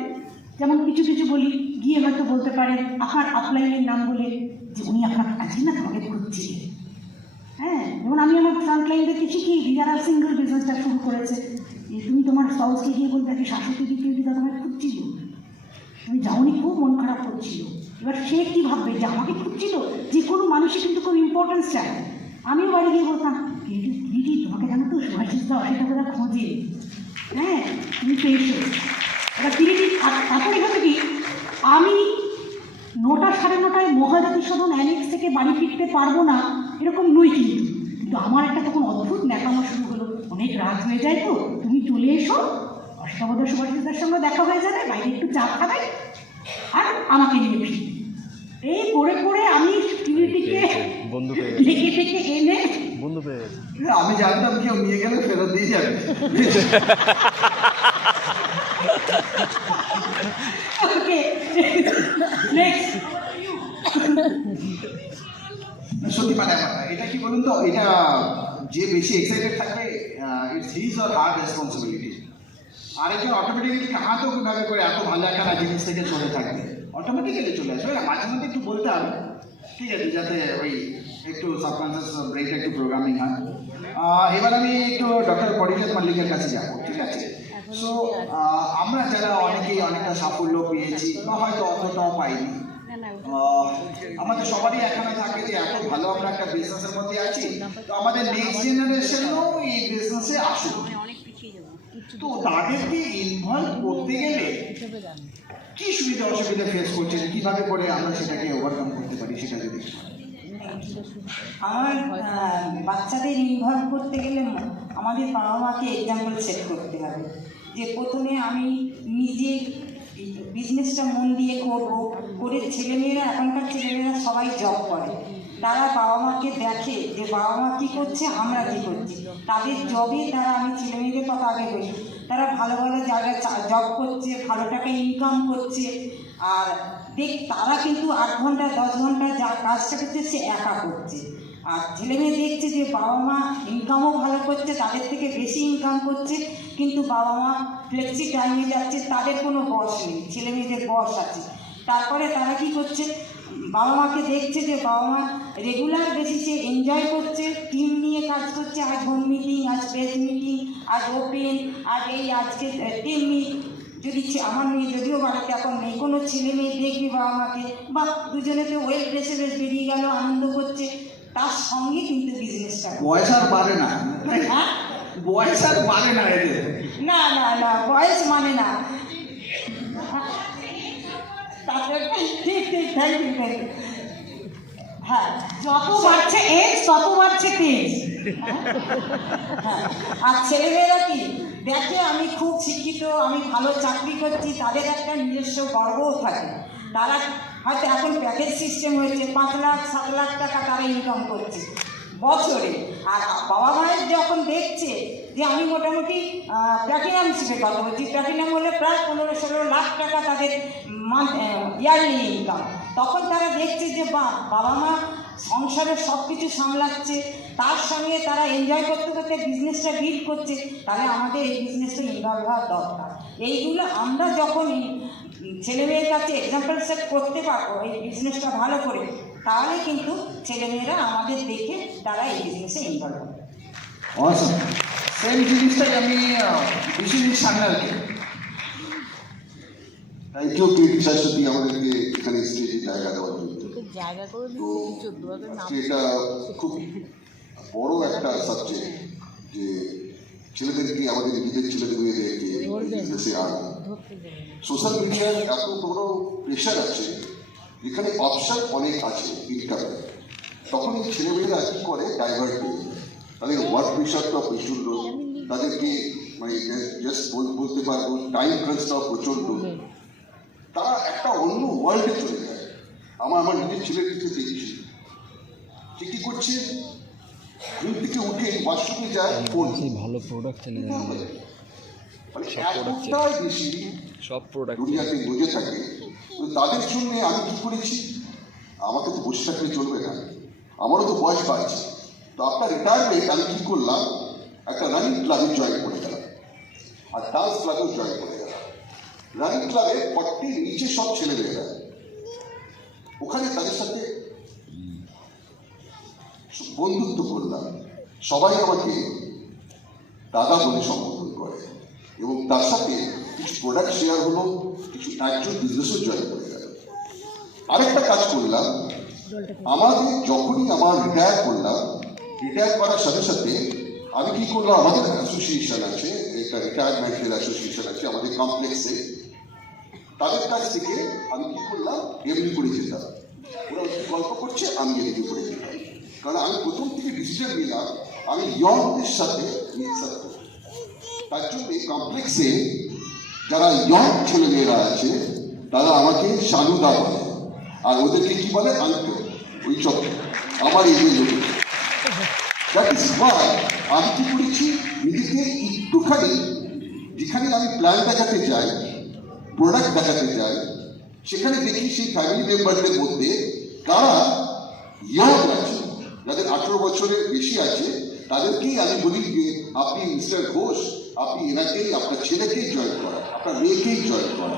যেমন কিছু কিছু বলি, গিয়ে হয়তো বলতে পারেন আপনার আপলাইনের নাম বলে যে উনি আপনার আজকে না তোমাকে খুঁজছিলেন। হ্যাঁ, যেমন আমি আমার ফ্রন্টলাইনদের কিছু কি যারা সিঙ্গেল বিজনেসটা শুরু করেছে, যে তুমি তোমার স্পাউসকে গিয়ে বলতে কি শাশুড়ি দ্বিতীয় দিদা তোমাকে খুঁজছিল, তুমি যাওনি, খুব মন খারাপ করছিল। এবার সে কী ভাববে যে আমাকে খুঁজছিল? যে কোনো মানুষই কিন্তু খুব ইম্পর্টেন্স চায়। আমিও বাড়ি গিয়ে বলতাম দিদি তোমাকে জানো তো সুভাষিস দাও সেটা বোধহয় খোঁজে, হ্যাঁ তুমি পেয়েছো। এবার দিদি তারপরে হবে কি, আমি 9টা 9:30 মহাজাতি সদন অ্যানেক্স থেকে বাড়ি ফিরতে পারবো না এরকম নই, কিন্তু আমার একটা তখন অদ্ভুত ন্যাকামো শুরু হলো, অনেক রাত হয়ে যায় তো তুমি চলে এসো, অষ্টাবধান সুভাষিসদার সঙ্গে দেখা হয়ে যাবে, বাইরে একটু চা খাবে আর আমাকে নিয়ে ফিরবে। এই করে করে আমি সিকিউরিটিকে ডেকে ডেকে এনে আমি জানতাম কেউ নিয়ে গেলে ফেরত দিয়ে যাবে। Okay next. সত্যি মানে এটা কি বলুন তো, এটা যে বেশি এক্সাইটেড থাকবে it's his or her responsibility. আরেকজন অটোমেটিক্যালি কাহাতেও কীভাবে করে এত ভালো একটা জিনিস থেকে চলে থাকবে, অটোমেটিক্যালি চলে আসবে। মাঝে মধ্যে একটু বলতে হবে, ঠিক আছে, যাতে ওই একটু সাবকনসিয়াস ব্রেনটা একটু প্রোগ্রামিং হয়। এবার আমি একটু ডক্টর পরিজাত মল্লিকের কাছে যাবো, ঠিক আছে। সো আমরা যারা অনেকেই অনেকটা সাফল্য পেয়েছি বা হয়তো অতটাও পাইনি, আমাদের সবারই এখানে থাকে যে এত ভালো আমরা একটা বিজনেসের মধ্যে আছি, তো আমাদের নেক্সট জেনারেশনও এই বিজনেসে আসুক। তো তাদেরকে ইনভলভ করতে গেলে কি সুবিধা অসুবিধা ফেস করছেন, কিভাবে করে আমরা সেটাকে ওভারকাম করতে পারি, সেটা যদি আমার বাচ্চাদের ইনভলভ করতে গেলে আমাদের বাবা মাকে এক্সাম্পল সেট করতে হবে। যে প্রথমে আমি নিজে বিজনেসটা মন দিয়ে করবো, করে ছেলেমেয়েরা, এখনকার ছেলেমেয়েরা সবাই জব করে, তারা বাবা মাকে দেখে যে বাবা মা কী করছে আমরা কী করছি, তাদের জবে তারা, আমি ছেলেমেয়েদের কথা আগে বলি, তারা ভালো ভালো জায়গায় জব করছে, ভালো টাকা ইনকাম করছে। আর তারা কিন্তু 8 ঘন্টা 10 ঘন্টা যা কাজটা করছে সে একা করছে। আর ছেলেমেয়ে দেখছে যে বাবা মা ইনকামও ভালো করছে, তাদের থেকে বেশি ইনকাম করছে, কিন্তু বাবা মা ফ্লেক্সি টাইমে যাচ্ছে, তাদের কোনো বস নেই, ছেলেমেয়েদের বস আছে। তারপরে তারা কি করছে, বাবা মাকে দেখছে যে বাবা মা রেগুলার বেসিসে এনজয় করছে, টিম নিয়ে কাজ করছে, আজ হোম মিটিং, আজ প্রেস মিটিং, আজ ওপেন, আজ এই আজকে টিম মিট। যদি আমার মেয়ে যদিও বাড়িতে এখন নেই, কোনো ছেলে মেয়ে দেখবে বাবা মাকে, বা দুজনেতে ওয়েল ড্রেসে বেশ বেরিয়ে গেল, আনন্দ করছে, তার সঙ্গে কিন্তু বিজনেসটা বয়স আর বাড়ে না। হ্যাঁ, বয়স আর বাড়ে না এদের। না না না, বয়স মানে না। তারপরে ঠিক ঠিক, থ্যাংক ইউ থ্যাংক ইউ। হ্যাঁ, যত বাড়ছে এজ তত বাড়ছে তেজ। হ্যাঁ, আর ছেলেমেয়েরা কি দেখে আমি খুব শিক্ষিত, আমি ভালো চাকরি করছি, তাদের একটা নিজস্ব গর্বও থাকে। তারা হয়তো এখন প্যাকেজ সিস্টেম হয়েছে, 5 লাখ 7 লাখ টাকা তারা ইনকাম করছে বছরে। আর বাবা মায়ের যখন দেখছে যে আমি মোটামুটি প্ল্যাটিনাম হিসেবে কথা বলছি, প্ল্যাটিনাম হলে প্রায় 15-16 লাখ টাকা তাদের ইয়ারলি ইনকাম, তখন তারা দেখছে যে বাবা মা সংসারের সব কিছু সামলাচ্ছে, তার সঙ্গে তারা এনজয় করতে করতে বিজনেসটা বিল্ড করছে, তাহলে আমাদের এই বিজনেসটা ইনভলভ হওয়া দরকার। এইগুলো আমরা যখন ছেলেমেয়ের কাছে এক্সাম্পল সেট করতে পারবো এই বিজনেসটা ভালো করে, তাহলে কিন্তু ছেলেমেয়েরা আমাদের দেখে তারা এই বিজনেসে ইনভলভ হবে। অসম। সেম জিনিসটাই আমি বিশ্বজিৎ সান্যালকে। থ্যাংক ইউ পিটি শাশ্বতী আমাদেরকে এখানে স্টেজে জায়গা দেওয়ার জন্য। তো এটা খুব বড় একটা সাবজেক্ট যে ছেলেদেরকে, আমাদের নিজেদের ছেলেদের মেয়েদেরকে বিজনেসে আনা। সোশ্যাল মিডিয়ার এত বড় প্রেশার আছে, যেখানে অপশন অনেক আছে ইনকামে, তখন এই ছেলেমেয়েরা কী করে, ডাইভার্ট হয়ে যায়। তাদের ওয়ার্ক প্রেশারটা প্রচণ্ড, তাদেরকে মানে জাস্ট বলতে পারবো টাইম ক্রাঞ্চটাও প্রচণ্ড, তারা একটা অন্য ওয়ার্ল্ডে চলে যায়। আমার নিজের ছেলের কিছু দেখছি, সে কী করছে, ঘুম থেকে উঠে ওয়াশরুমে যায়, ফোন, ভালো প্রোডাক্ট মানে এতটাই বেশি সব প্রোডাক্ট দুনিয়াতে বুঝে থাকে, তো তাদের জন্য আমি কি করেছি, আমাকে তো বসে থাকলে চলবে না, আমারও তো বয়স বাড়ছে। তো আপনার রিটায়ারমেন্ট আমি কি করলাম, একটা রানিং ক্লাবে জয়েন করে গেলাম আর ডান্স ক্লাবেও জয়েন করে গেলাম। রানিং ক্লাবে 40 নিচে সব ছেলেমেয়েরা, ওখানে তাদের সাথে বন্ধুত্ব করলাম। সবাই আমাকে দাদা বলে সম্বোধন করে এবং তার সাথে কিছু প্রোডাক্ট শেয়ার হলো, কিছু একজন বিজনেসও জয়েন করে গেল। আরেকটা কাজ করলাম, আমাদের যখনই আমার রিটায়ার করলাম, রিটায়ার করার সাথে সাথে আমি কি করলাম, আমাদের অ্যাসোসিয়েশন আছে, একটা রিটায়ারমেন্টের অ্যাসোসিয়েশন আছে আমাদের কমপ্লেক্সে, তাদের কাছ থেকে আমি কি করলাম, এমনি করে যেতাম। ওরা গল্প করছে, আমি এমনি করে যেতাম। কারণ আমি প্রথম থেকে ডিসিশন নিলাম আমি ইয়ংদের সাথে মিক্সার করব। তার জন্য কমপ্লেক্সে যারা ইয়ং ছেলেমেয়েরা আছে তারা আমাকে শানুদা বলে, আর ওদেরকে কি বলে, আঙ্কেল। ওই সব আমার এই লোক, দ্যাট ইজ ওয়াই আমি কি করেছি, নিজেকে একটুখানি যেখানে আমি প্ল্যান দেখাতে যাই, প্রোডাক্ট দেখাতে যাই, সেখানে দেখি সেই ফ্যামিলি মেম্বারদের মধ্যে কারা ইয়ং আছে, যাদের 18 বছরের বেশি আছে, তাদেরকেই আমি বলি যে আপনি মিস্টার ঘোষ, আপনি এনাকেই, আপনার ছেলেকেই জয়েন করা, আপনার মেয়েকেই জয়েন করা।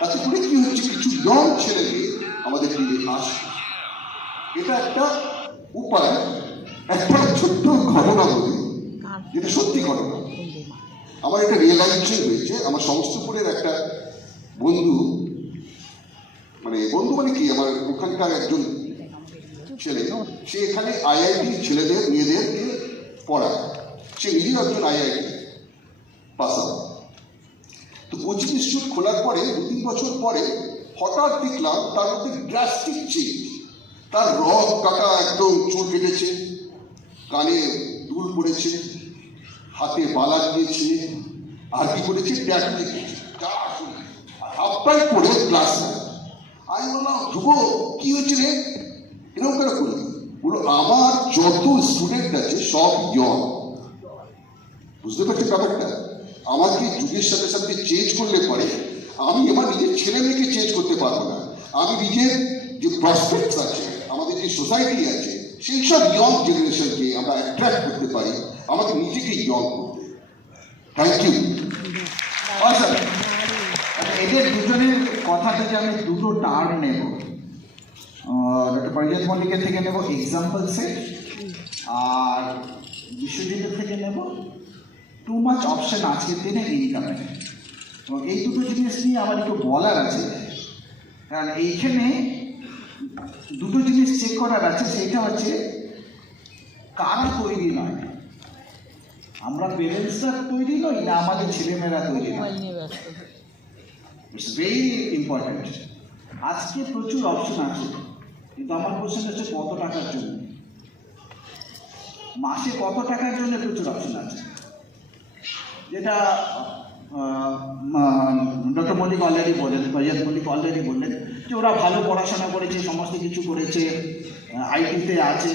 তাতে করে কি হচ্ছে, কিছু ইয়ং ছেলে মেয়ে আমাদের দিকে আসে। এটা একটা উপায়। একটা ছোট্ট ঘটনা বলি, যেটা সত্যি ঘটনা। আমার একটা রিয়েলাইজেশন হয়েছে, আমার সমস্তপুরের একটা বন্ধু, মানে বন্ধু মানে কি, আমার ওখানকার একজন ছেলে, সে এখানে আইআইটি ছেলেদের মেয়েদেরকে পড়ায়, সে নিজেও একজন আইআইটি পাস আউট। তো কোচিং ইনস্টিটিউট খোলার পরে 2-3 বছর পরে হঠাৎ দেখলাম তার মধ্যে ড্রাস্টিক চেঞ্জ। তার রক কাটা, একদম চুল কেটেছে, কানে দুল পড়েছে, হাতে বালা দিয়েছে, আর কি করেছে, ট্যাটু লিখেছে, হাফ প্যান্ট পরে ক্লাস। আমি বললাম, ধ্রুব কি হচ্ছে রে, এরকম করে করলি? বলো, আমার যত স্টুডেন্ট আছে সব ইয়ং। বুঝতে পারছি ব্যাপারটা? আমাকে যুগের সাথে সাথে চেঞ্জ করলে পরে আমি আমার নিজের ছেলে মেয়েকে চেঞ্জ করতে পারবো না। আমি নিজের যে প্রসপেক্টস আছে, আমাদের যে সোসাইটি আছে, সেই সব ইয়ং জেনারেশনকে আমরা অ্যাট্রাক্ট করতে পারি, আমাকে নিজেকে ইয়ং করতে। Thank you. এদের দুজনের কথা থেকে আমি দুটো টার্ম নেব। ডক্টর পরিজাত মল্লিকের থেকে নেব এক্সাম্পল সেট, আর বিশ্বজিতের থেকে নেব টু মাচ অপশন আজকের দিনে ইনকামে। এবং এই দুটো জিনিস নিয়ে আমার একটু বলার আছে, কারণ এইখানে দুটো জিনিস চেক করার আছে। সেইটা হচ্ছে কারা তৈরি নয়, আমরা পেরেন্টসরা তৈরি নই না আমাদের ছেলেমেয়েরা তৈরি নয়। It's very important. আজকে প্রচুর অপশন আছে, কিন্তু আমার কোশ্চেন হচ্ছে কত টাকার জন্য, মাসে কত টাকার জন্য প্রচুর অপশন আছে। যেটা ডক্টর মল্লিক অলরেডি বললেন, পরিজাত মল্লিক অলরেডি বললেন যে ওরা ভালো পড়াশোনা করেছে, সমস্ত কিছু করেছে, আইটিতে আছে।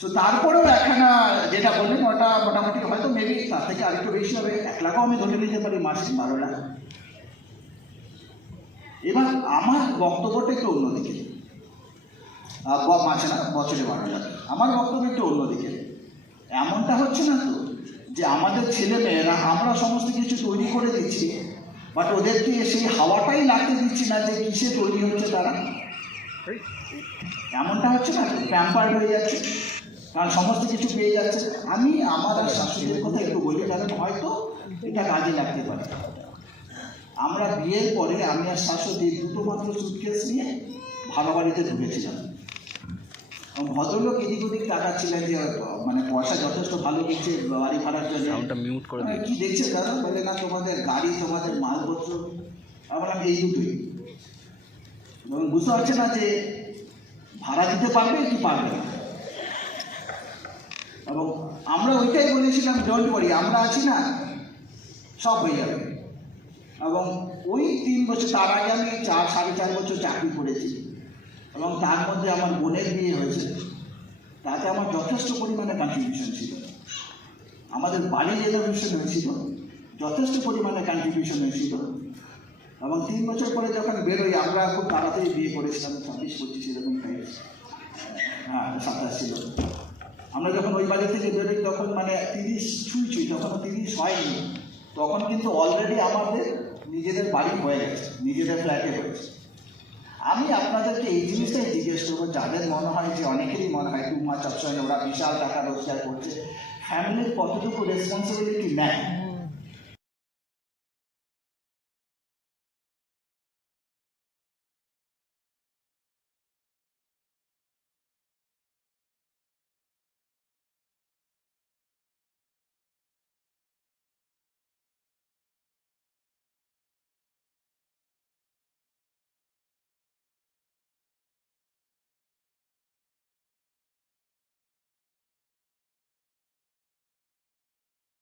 তো তারপরেও একখানা যেটা বললেন ওটা মোটামুটি হয়তো মেবি তার থেকে আরেকটু বেশি হবে, 1 লাখও আমি ধরে নিতে পারি মাসে 12 লাখ। এবার আমার বক্তব্যটা একটু অন্যদিকে, মাসে না বছরে 12 লাখ। আমার বক্তব্য একটু অন্যদিকে। এমনটা হচ্ছে না তো যে আমাদের ছেলে মেয়েরা আমরা সমস্ত কিছু তৈরি করে দিচ্ছি, বাট ওদেরকে সেই হাওয়াটাই লাগতে দিচ্ছি না যে কিসে তৈরি হচ্ছে তারা। এমনটা হচ্ছে না, প্যাম্পার্ড হয়ে যাচ্ছে, কারণ সমস্ত কিছু পেয়ে যাচ্ছে। আমি আমার আর শাশুড়ির কথা একটু বলি, কারণ হয়তো এটা কাজে লাগতে পারে। আমরা বিয়ের পরে আমি আর শাশুড়ি দুটো মাত্র সুটকেস নিয়ে ভালো বাড়িতে ঢুকেছিলাম। ভদ্রলোক এদিক ওদিক তাকাচ্ছিলেন যে মানে পয়সা যথেষ্ট ভালো দিচ্ছে বাড়ি ভাড়ার জন্য। কি দেখছে দাদা? বলে না তোমাদের গাড়ি, তোমাদের মালপত্র। আমরা এই দুটোই, এবং বুঝতে পারছে না যে ভাড়া দিতে পারবে কি পারবে না। এবং আমরা ওইটাই বলেছিলাম, ডোন্ট ওয়ারি, আমরা আছি না, সব হয়ে যাবে। এবং ওই 3 বছর, তার আগে আমি 4-4.5 বছর চাকরি করেছি, এবং তার মধ্যে আমার বোনের বিয়ে হয়েছে। তাতে আমার যথেষ্ট পরিমাণে কন্ট্রিবিউশন ছিল। আমাদের বাড়ি রেনোভেশন হয়েছিল, যথেষ্ট পরিমাণে কন্ট্রিবিউশন হয়েছিল। এবং 3 বছর পরে যখন বেরোই, আমরা খুব তাড়াতাড়ি বিয়ে করেছিলাম, 26-25 এরকম টাইম, হ্যাঁ 27 ছিল। আমরা যখন ওই বাড়ি থেকে বেরোই তখন মানে 30 ছুঁই, তখনও 30 হয়নি, তখন কিন্তু অলরেডি আমাদের নিজেদের বাড়ি হয়ে গেছে, নিজেদের ফ্ল্যাটে হয়েছে। আমি আপনাদেরকে এই জিনিসটাই জিজ্ঞেস করবো, যাদের মনে হয় যে, অনেকেরই মনে হয় টু মাচ অপশন, ওরা বিশাল টাকা রোজগার করছে, ফ্যামিলির কতটুকু রেসপন্সিবিলিটি নেয়?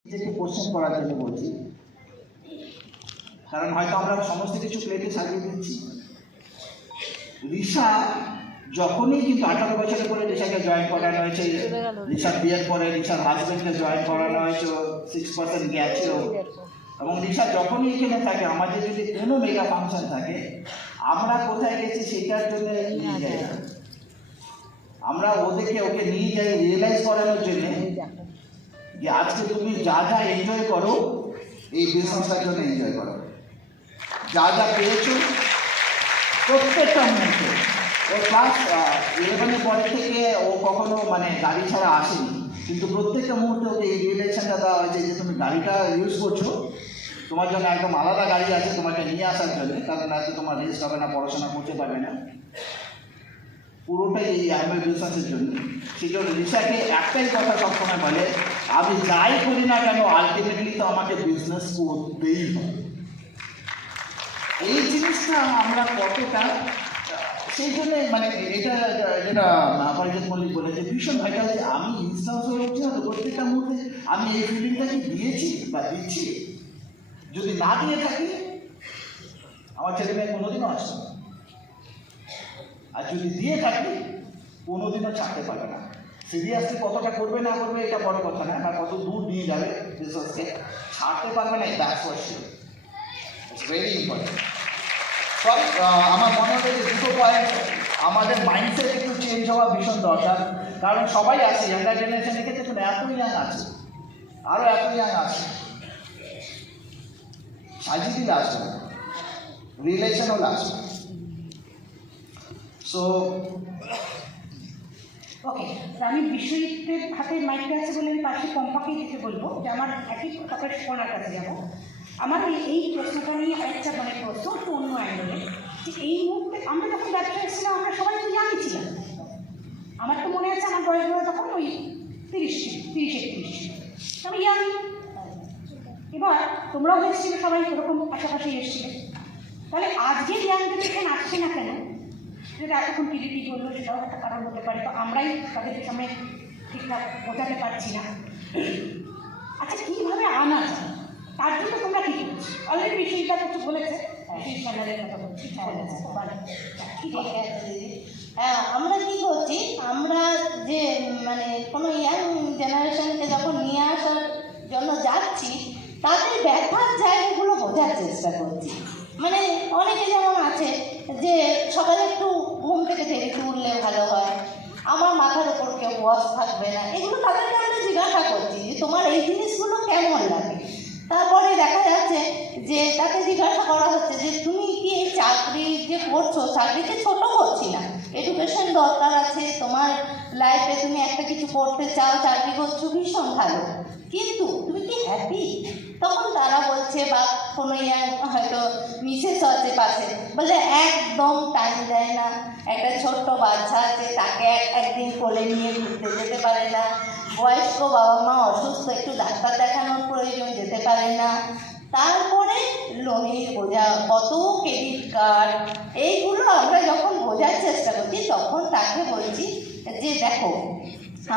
নিজেকে কোশ্চেন করার জন্য বলছি, কারণ হয়তো আমরা সমস্ত কিছু প্লেটে সাজিয়ে দিচ্ছি। রিশা যখনই কিন্তু 18 বছরের পরে রিশাকে জয়েন করানো হয়েছে, রিশার বিয়ের পরে রিশার হাজবেন্ডকে জয়েন করানো হয়েছে, 6% গেছিল। এবং রিশা যখনই এখানে থাকে, আমাদের যদি কোনো মেগা ফাংশন থাকে, আমরা কোথায় গেছি সেটার জন্য নিয়ে যাই, আমরা ওকে নিয়ে যাই রিয়েলাইজ করানোর জন্য যে আজকে তুমি যা যা এনজয় করো, এই বিজনেসটার জন্য এনজয় করো। যা যা পেয়েছো প্রত্যেকটা মুহূর্তে, ও ক্লাস 11-এর পরে থেকে ও কখনো মানে গাড়ি ছাড়া আসেনি, কিন্তু প্রত্যেকটা মুহূর্তে ওকে এই রিয়েলাইজেশনটা দেওয়া হয়েছে যে তুমি গাড়িটা ইউজ করছো, তোমার জন্য একদম আলাদা গাড়ি আছে তোমাকে নিয়ে আসার জন্য, কারণ হয়তো তোমার রেস্ট হবে না, পড়াশোনা করতে পারবে না, পুরোটাই এই অ্যাম্বে বিজনেসের জন্য। সেই জন্য রিশাকে একটাই কথা সবসময় বলে, আমি যাই করি না কেন আলটিমেটলি তো আমাকে বিজনেস করতেই হবে। এই জিনিসটা আমরা কতটা, সেই জন্য মানে এটা যেটা অপরাজিত মল্লিক বলে যে ভীষণ ভাইটাল, যে আমি ইনস্টান্স হয়ে উঠছি না তো প্রত্যেকটা মুহূর্তে আমি এই ফিলিংটাকে দিয়েছি বা দিচ্ছি। যদি না দিয়ে থাকি আমার ছেলে মেয়ে কোনোদিনও আসবে না, আর যদি দিয়ে থাকি কোনোদিনও ছাড়তে পারবে না। সিরিয়াসলি কতটা করবে না করবে এটা বড় কথা না, আর কত দূর নিয়ে যাবে বিজনেসকে, ছাড়তে পারবে না, that's for sure, it's very important. Sorry, আমার মনে হয় যে দুটো পয়েন্ট আমাদের মাইন্ডসেট একটু চেঞ্জ হওয়া ভীষণ দরকার, কারণ সবাই আছে, ইয়াঙ্গার জেনারেশন থেকে দেখুন এত ইয়াং আছে, আরও এত ইয়াং আছে, সাজিয়ে দিলে আসবে, রিলেশনও আসবে। সো ওকে, আমি বিশ্বজিতের হাতে মাইকটা আছে বলে আমি পাশে পম্পাকেই দিতে বলবো যে আমার একই তারপরে সোনার কাছে যাবো। আমার এই প্রশ্নটা নিয়ে আরেকটা মানে প্রশ্ন একটু অন্য অ্যাঙ্গেলে, যে এই মুহূর্তে আমরা যখন ব্যবসায় এসেছিলাম আমরা সবাই তো ইয়াংই ছিলাম। আমার তো মনে আছে আমার বয়স হলো তখন ওই 30-31 আমি ইয়াং। এবার তোমরাও এসেছিলে সবাই এরকম পাশাপাশি এসেছিলে, তাহলে আজকের ইয়াং জেনারেশন আসছে না কেন? যেটা এতক্ষণ টিভি বললো সেটাও একটা কারণ হতে পারে, তো আমরাই তাদের সামনে ঠিকঠাক বোঝাতে পারছি না। আচ্ছা, কীভাবে আনা যায় তার জন্য তোমরা কী করছো? অলরেডি বিশ্বজিৎটা কিছু বলেছে, চ্যানেলের কথা বলছি। ঠিক আছে দিদি, হ্যাঁ আমরা কী করছি, আমরা যে মানে কোনো ইয়াং জেনারেশনকে যখন নিয়ে আসার জন্য যাচ্ছি, তাদের ব্যথার জায়গাগুলো বোঝার চেষ্টা করছি। মানে অনেকে যেমন আছে যে সকালে একটু ঘুম থেকে দেরিতে উঠলে ভালো হয়, আমার মাথার ওপর কেউ বস থাকবে না, এগুলো তাদেরকে আমরা জিজ্ঞাসা করছি যে তোমার এই জিনিসগুলো কেমন লাগে। তারপরে দেখা যাচ্ছে যে তাকে জিজ্ঞাসা করা হচ্ছে যে তুমি কি এই চাকরি যে করছো, চাকরিতে ছোট করছি না, এডুকেশন দরকার আছে, তোমার লাইফে তুমি একটা কিছু করতে চাও, চাকরি করছো ভীষণ ভালো, কিন্তু তুমি কি হ্যাপি? তখন তারা বলছে, বা কোনো ইয়াং হয়তো মিসেস আছে পাশে, বলে একদম টাইম দেয় না, একটা ছোট্ট বাচ্চা আছে তাকে একদিন কোলে নিয়ে ঘুরতে যেতে পারে না, বয়স্ক বাবা মা অসুস্থ, একটু ডাক্তার দেখানোর প্রয়োজন যেতে পারে না, তারপরে লোনের বোঝা, কত ক্রেডিট কার্ড, এইগুলো আমরা যখন বোঝার চেষ্টা করছি তখন তাকে বলছি যে দেখো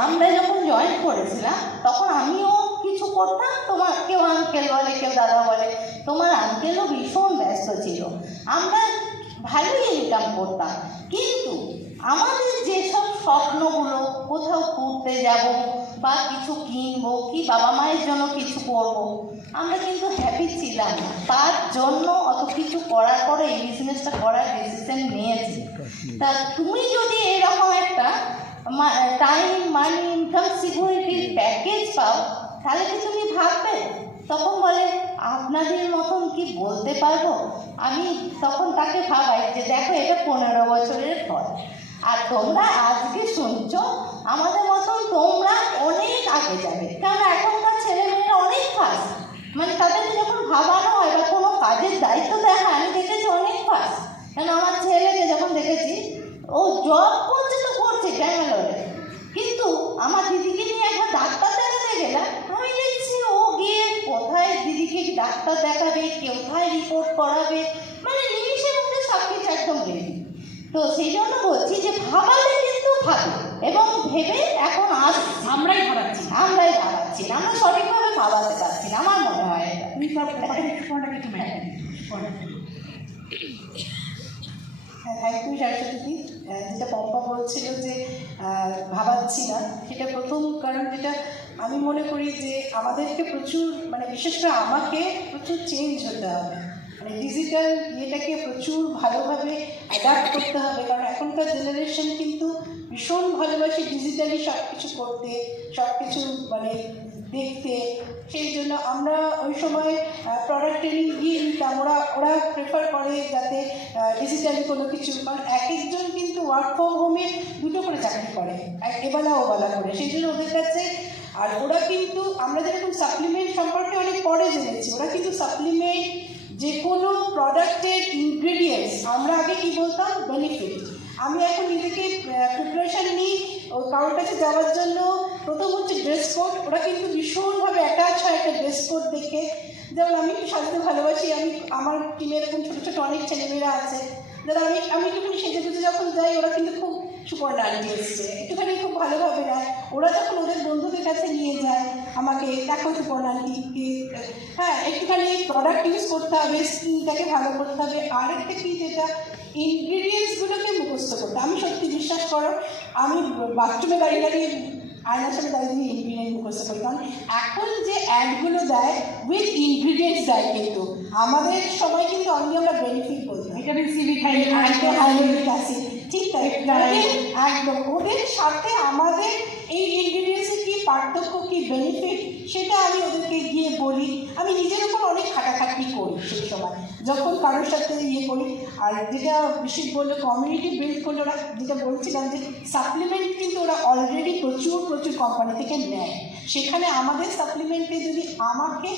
আমরা যখন জয়েন করেছিলাম তখন আমিও কিছু করতাম, তোমার কেউ আঙ্কেল বলে কেউ দাদা বলে, তোমার আঙ্কেলও ভীষণ ব্যস্ত ছিল, আমরা ভালোই ইনকাম করতাম, কিন্তু আমাদের যেসব স্বপ্নগুলো কোথাও ঘুরতে যাব বা কিছু কিনবো কি বাবা মায়ের জন্য কিছু করবো, আমরা কিন্তু হ্যাপি ছিলাম না, তার জন্য অত কিছু কিছু করার পরে এই বিজনেসটা করার ডিসিশন নিয়েছি। তা তুমি যদি এরকম একটা টাইম, মানি, ইনকাম সিকিউরিটির প্যাকেজ পাও, তাহলে কি তুমি ভাববে? তখন বলে আপনাদের মতন কি বলতে পারবো? আমি তখন তাকে ভাবাই যে দেখো এটা 15 বছরের ফল, আর তোমরা আজকে শুনছো, আমাদের মতন তোমরা অনেক আগে যাবে। কারণ এখনকার ছেলেমেয়েরা অনেক ফাস্ট, মানে তাদেরকে যখন ভাবানো হয় বা কোনো কাজের দায়িত্ব দেওয়া হয়, আমি দেখেছি অনেক ফাস্ট। কারণ আমার ছেলেকে যখন দেখেছি, ও জব পর্যন্ত করছে ব্যাঙ্গালোরে, কিন্তু আমার দিদিকে নিয়ে একবার ডাক্তার দেখাতে গেলাম, আমি দেখছি ও গিয়ে কোথায় দিদিকে ডাক্তার দেখাবে, কোথায় রিপোর্ট করাবে, মানে নিমিষের মধ্যে সব কিছু একদম রেডি। তো সেই জন্য বলছি যে ভাবালে কিন্তু ভাবে, এবং ভেবে এখন আমরাই ভাবাচ্ছি, আমরা সঠিকভাবে ভাবাতে পারছি না, আমার মনে হয় এটা। তুমি ফোনটাকে একটু ম্যাটার হ্যাঁ, থ্যাংক ইউ সরস্বতী। যেটা পম্পা বলছিল যে ভাবাচ্ছি না, সেটা প্রথম কারণ যেটা আমি মনে করি যে আমাদেরকে প্রচুর, মানে বিশেষ করে আমাকে প্রচুর চেঞ্জ হতে হবে, মানে ডিজিটাল ইয়েটাকে প্রচুর ভালোভাবে অ্যাডাপ্ট করতে হবে। কারণ এখনকার জেনারেশন কিন্তু ভীষণ ভালোবাসে ডিজিটালি সব কিছু করতে, সব কিছু মানে দেখতে। সেই জন্য আমরা ওই সময় প্রোডাক্ট ট্রেনিং দিয়ে নিতাম, ওরা প্রেফার করে যাতে ডিজিটালি কোনো কিছু, কারণ এক একজন কিন্তু ওয়ার্ক ফ্রম হোমে দুটো করে চাকরি করে, এবেলা ওবেলা করে, সেই জন্য ওদের কাছে। আর ওরা কিন্তু, আমরা যেরকম সাপ্লিমেন্ট সম্পর্কে অনেক পরে জেনেছি, ওরা কিন্তু সাপ্লিমেন্ট যে কোনো প্রোডাক্টের ইনগ্রেডিয়েন্টস, আমরা আগে কি বলতাম বেনিফিট। আমি এখন নিজেকে প্রিপারেশান নিই কারোর কাছে যাওয়ার জন্য, প্রথম হচ্ছে ড্রেস কোড। ওরা কিন্তু ভীষণভাবে অ্যাটাচ হয় একটা ড্রেস কোড দেখে। যেমন আমি একটু সাজতে ভালোবাসি, আমার টিমে এরকম ছোটো ছোটো অনেক ছেলেমেয়েরা আছে যারা আমি একটুখানি সেজে গুজে যখন যাই, ওরা কিন্তু খুব সুপর্ণা আন্টি এসছে, একটুখানি খুব ভালোভাবে নেয়। ওরা যখন ওদের বন্ধুদের কাছে নিয়ে যায় আমাকে, দেখো সুপর্ণা আন্টি, হ্যাঁ একটুখানি প্রোডাক্ট ইউজ করতে হবে, স্কিনটাকে ভালো করতে হবে। আর একটা কি, যেটা ইনগ্রিডিয়েন্টসগুলোকে মুখস্থ করতে। আমি সত্যি বিশ্বাস করো, আমি বাথরুমে দাঁড়িয়ে আয়নার সামনে দাঁড়িয়ে ইনগ্রিডিয়েন্ট মুখস্থ করি। কারণ এখন যে অ্যাডগুলো দেয় উইথ ইনগ্রিডিয়েন্টস দেয়, কিন্তু আমাদের সময় কিন্তু অনলি আমরা বেনিফিট বলতাম, ভিটামিন সি, হাইড্রোক্লোরিক অ্যাসিড, ঠিক তাই একদম। ওদের সাথে আমাদের এই ইনগ্রিডিয়েন্টসের কী পার্থক্য, কী বেনিফিট, সেটা আমি ওদেরকে গিয়ে বলি। আমি নিজের উপর অনেক খাটাখাটনি করি সেই সময় যখন কারোর সাথে ইয়ে করি। আর যেটা বিশেষ বললো কমিউনিটি বিল্ড করলে, ওরা যেটা বলছিলাম যে সাপ্লিমেন্ট কিন্তু ওরা অলরেডি প্রচুর কোম্পানি থেকে নেয়। সেখানে আমাদের সাপ্লিমেন্টে যদি আমাকে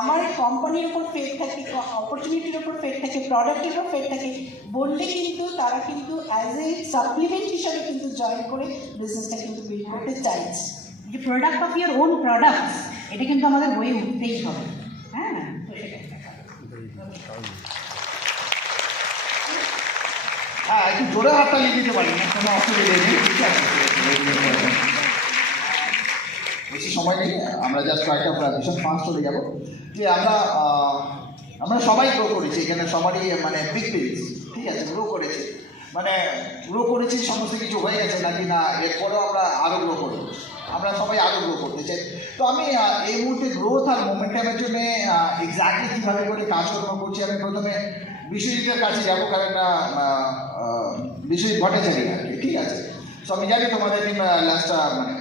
আমার কোম্পানির উপর ফেড থাকে, অপরচুনিটির উপর ফেড থাকে, প্রোডাক্টের উপর ফেড থাকে বললে কিন্তু তারা কিন্তু অ্যাজ এ সাপ্লিমেন্ট হিসাবে কিন্তু জয়েন করে বিজনেসটা কিন্তু বিল্ড করতে চাইছে। যে product of your own products, এটা কিন্তু আমাদের হয়ে উঠতেই হবে। হ্যাঁ, তো সেটা হ্যাঁ, একটু জোরে হাততালি দিতে পারি না, কোনো অসুবিধা নেই, ঠিক আছে। বেশি সময় নেই, আমরা জাস্ট কয়েকটা ভীষণ ফাস্ট চলে যাবো। যে আমরা সবাই গ্রো করেছি এখানে, সবারই মানে বিগ পেজ, ঠিক আছে, গ্রো করেছি, মানে গ্রো করেছি, সমস্ত কিছু হয়ে গেছে নাকি না, এরপরেও আমরা আরও গ্রো করবো, আমরা সবাই আরও গ্রো করতে চাই। তো আমি এই মুহূর্তে গ্রোথ আর মোমেন্টামের জন্য এক্স্যাক্টলি কীভাবে করে কাজকর্ম করছি, আমি প্রথমে বিশ্বজিতের কাছে যাবো, কারণ বিশ্বজিৎ ভট্টাচার্য আর কি, ঠিক আছে। তো আমি জানি তোমাদের টিম লাস্টটা মানে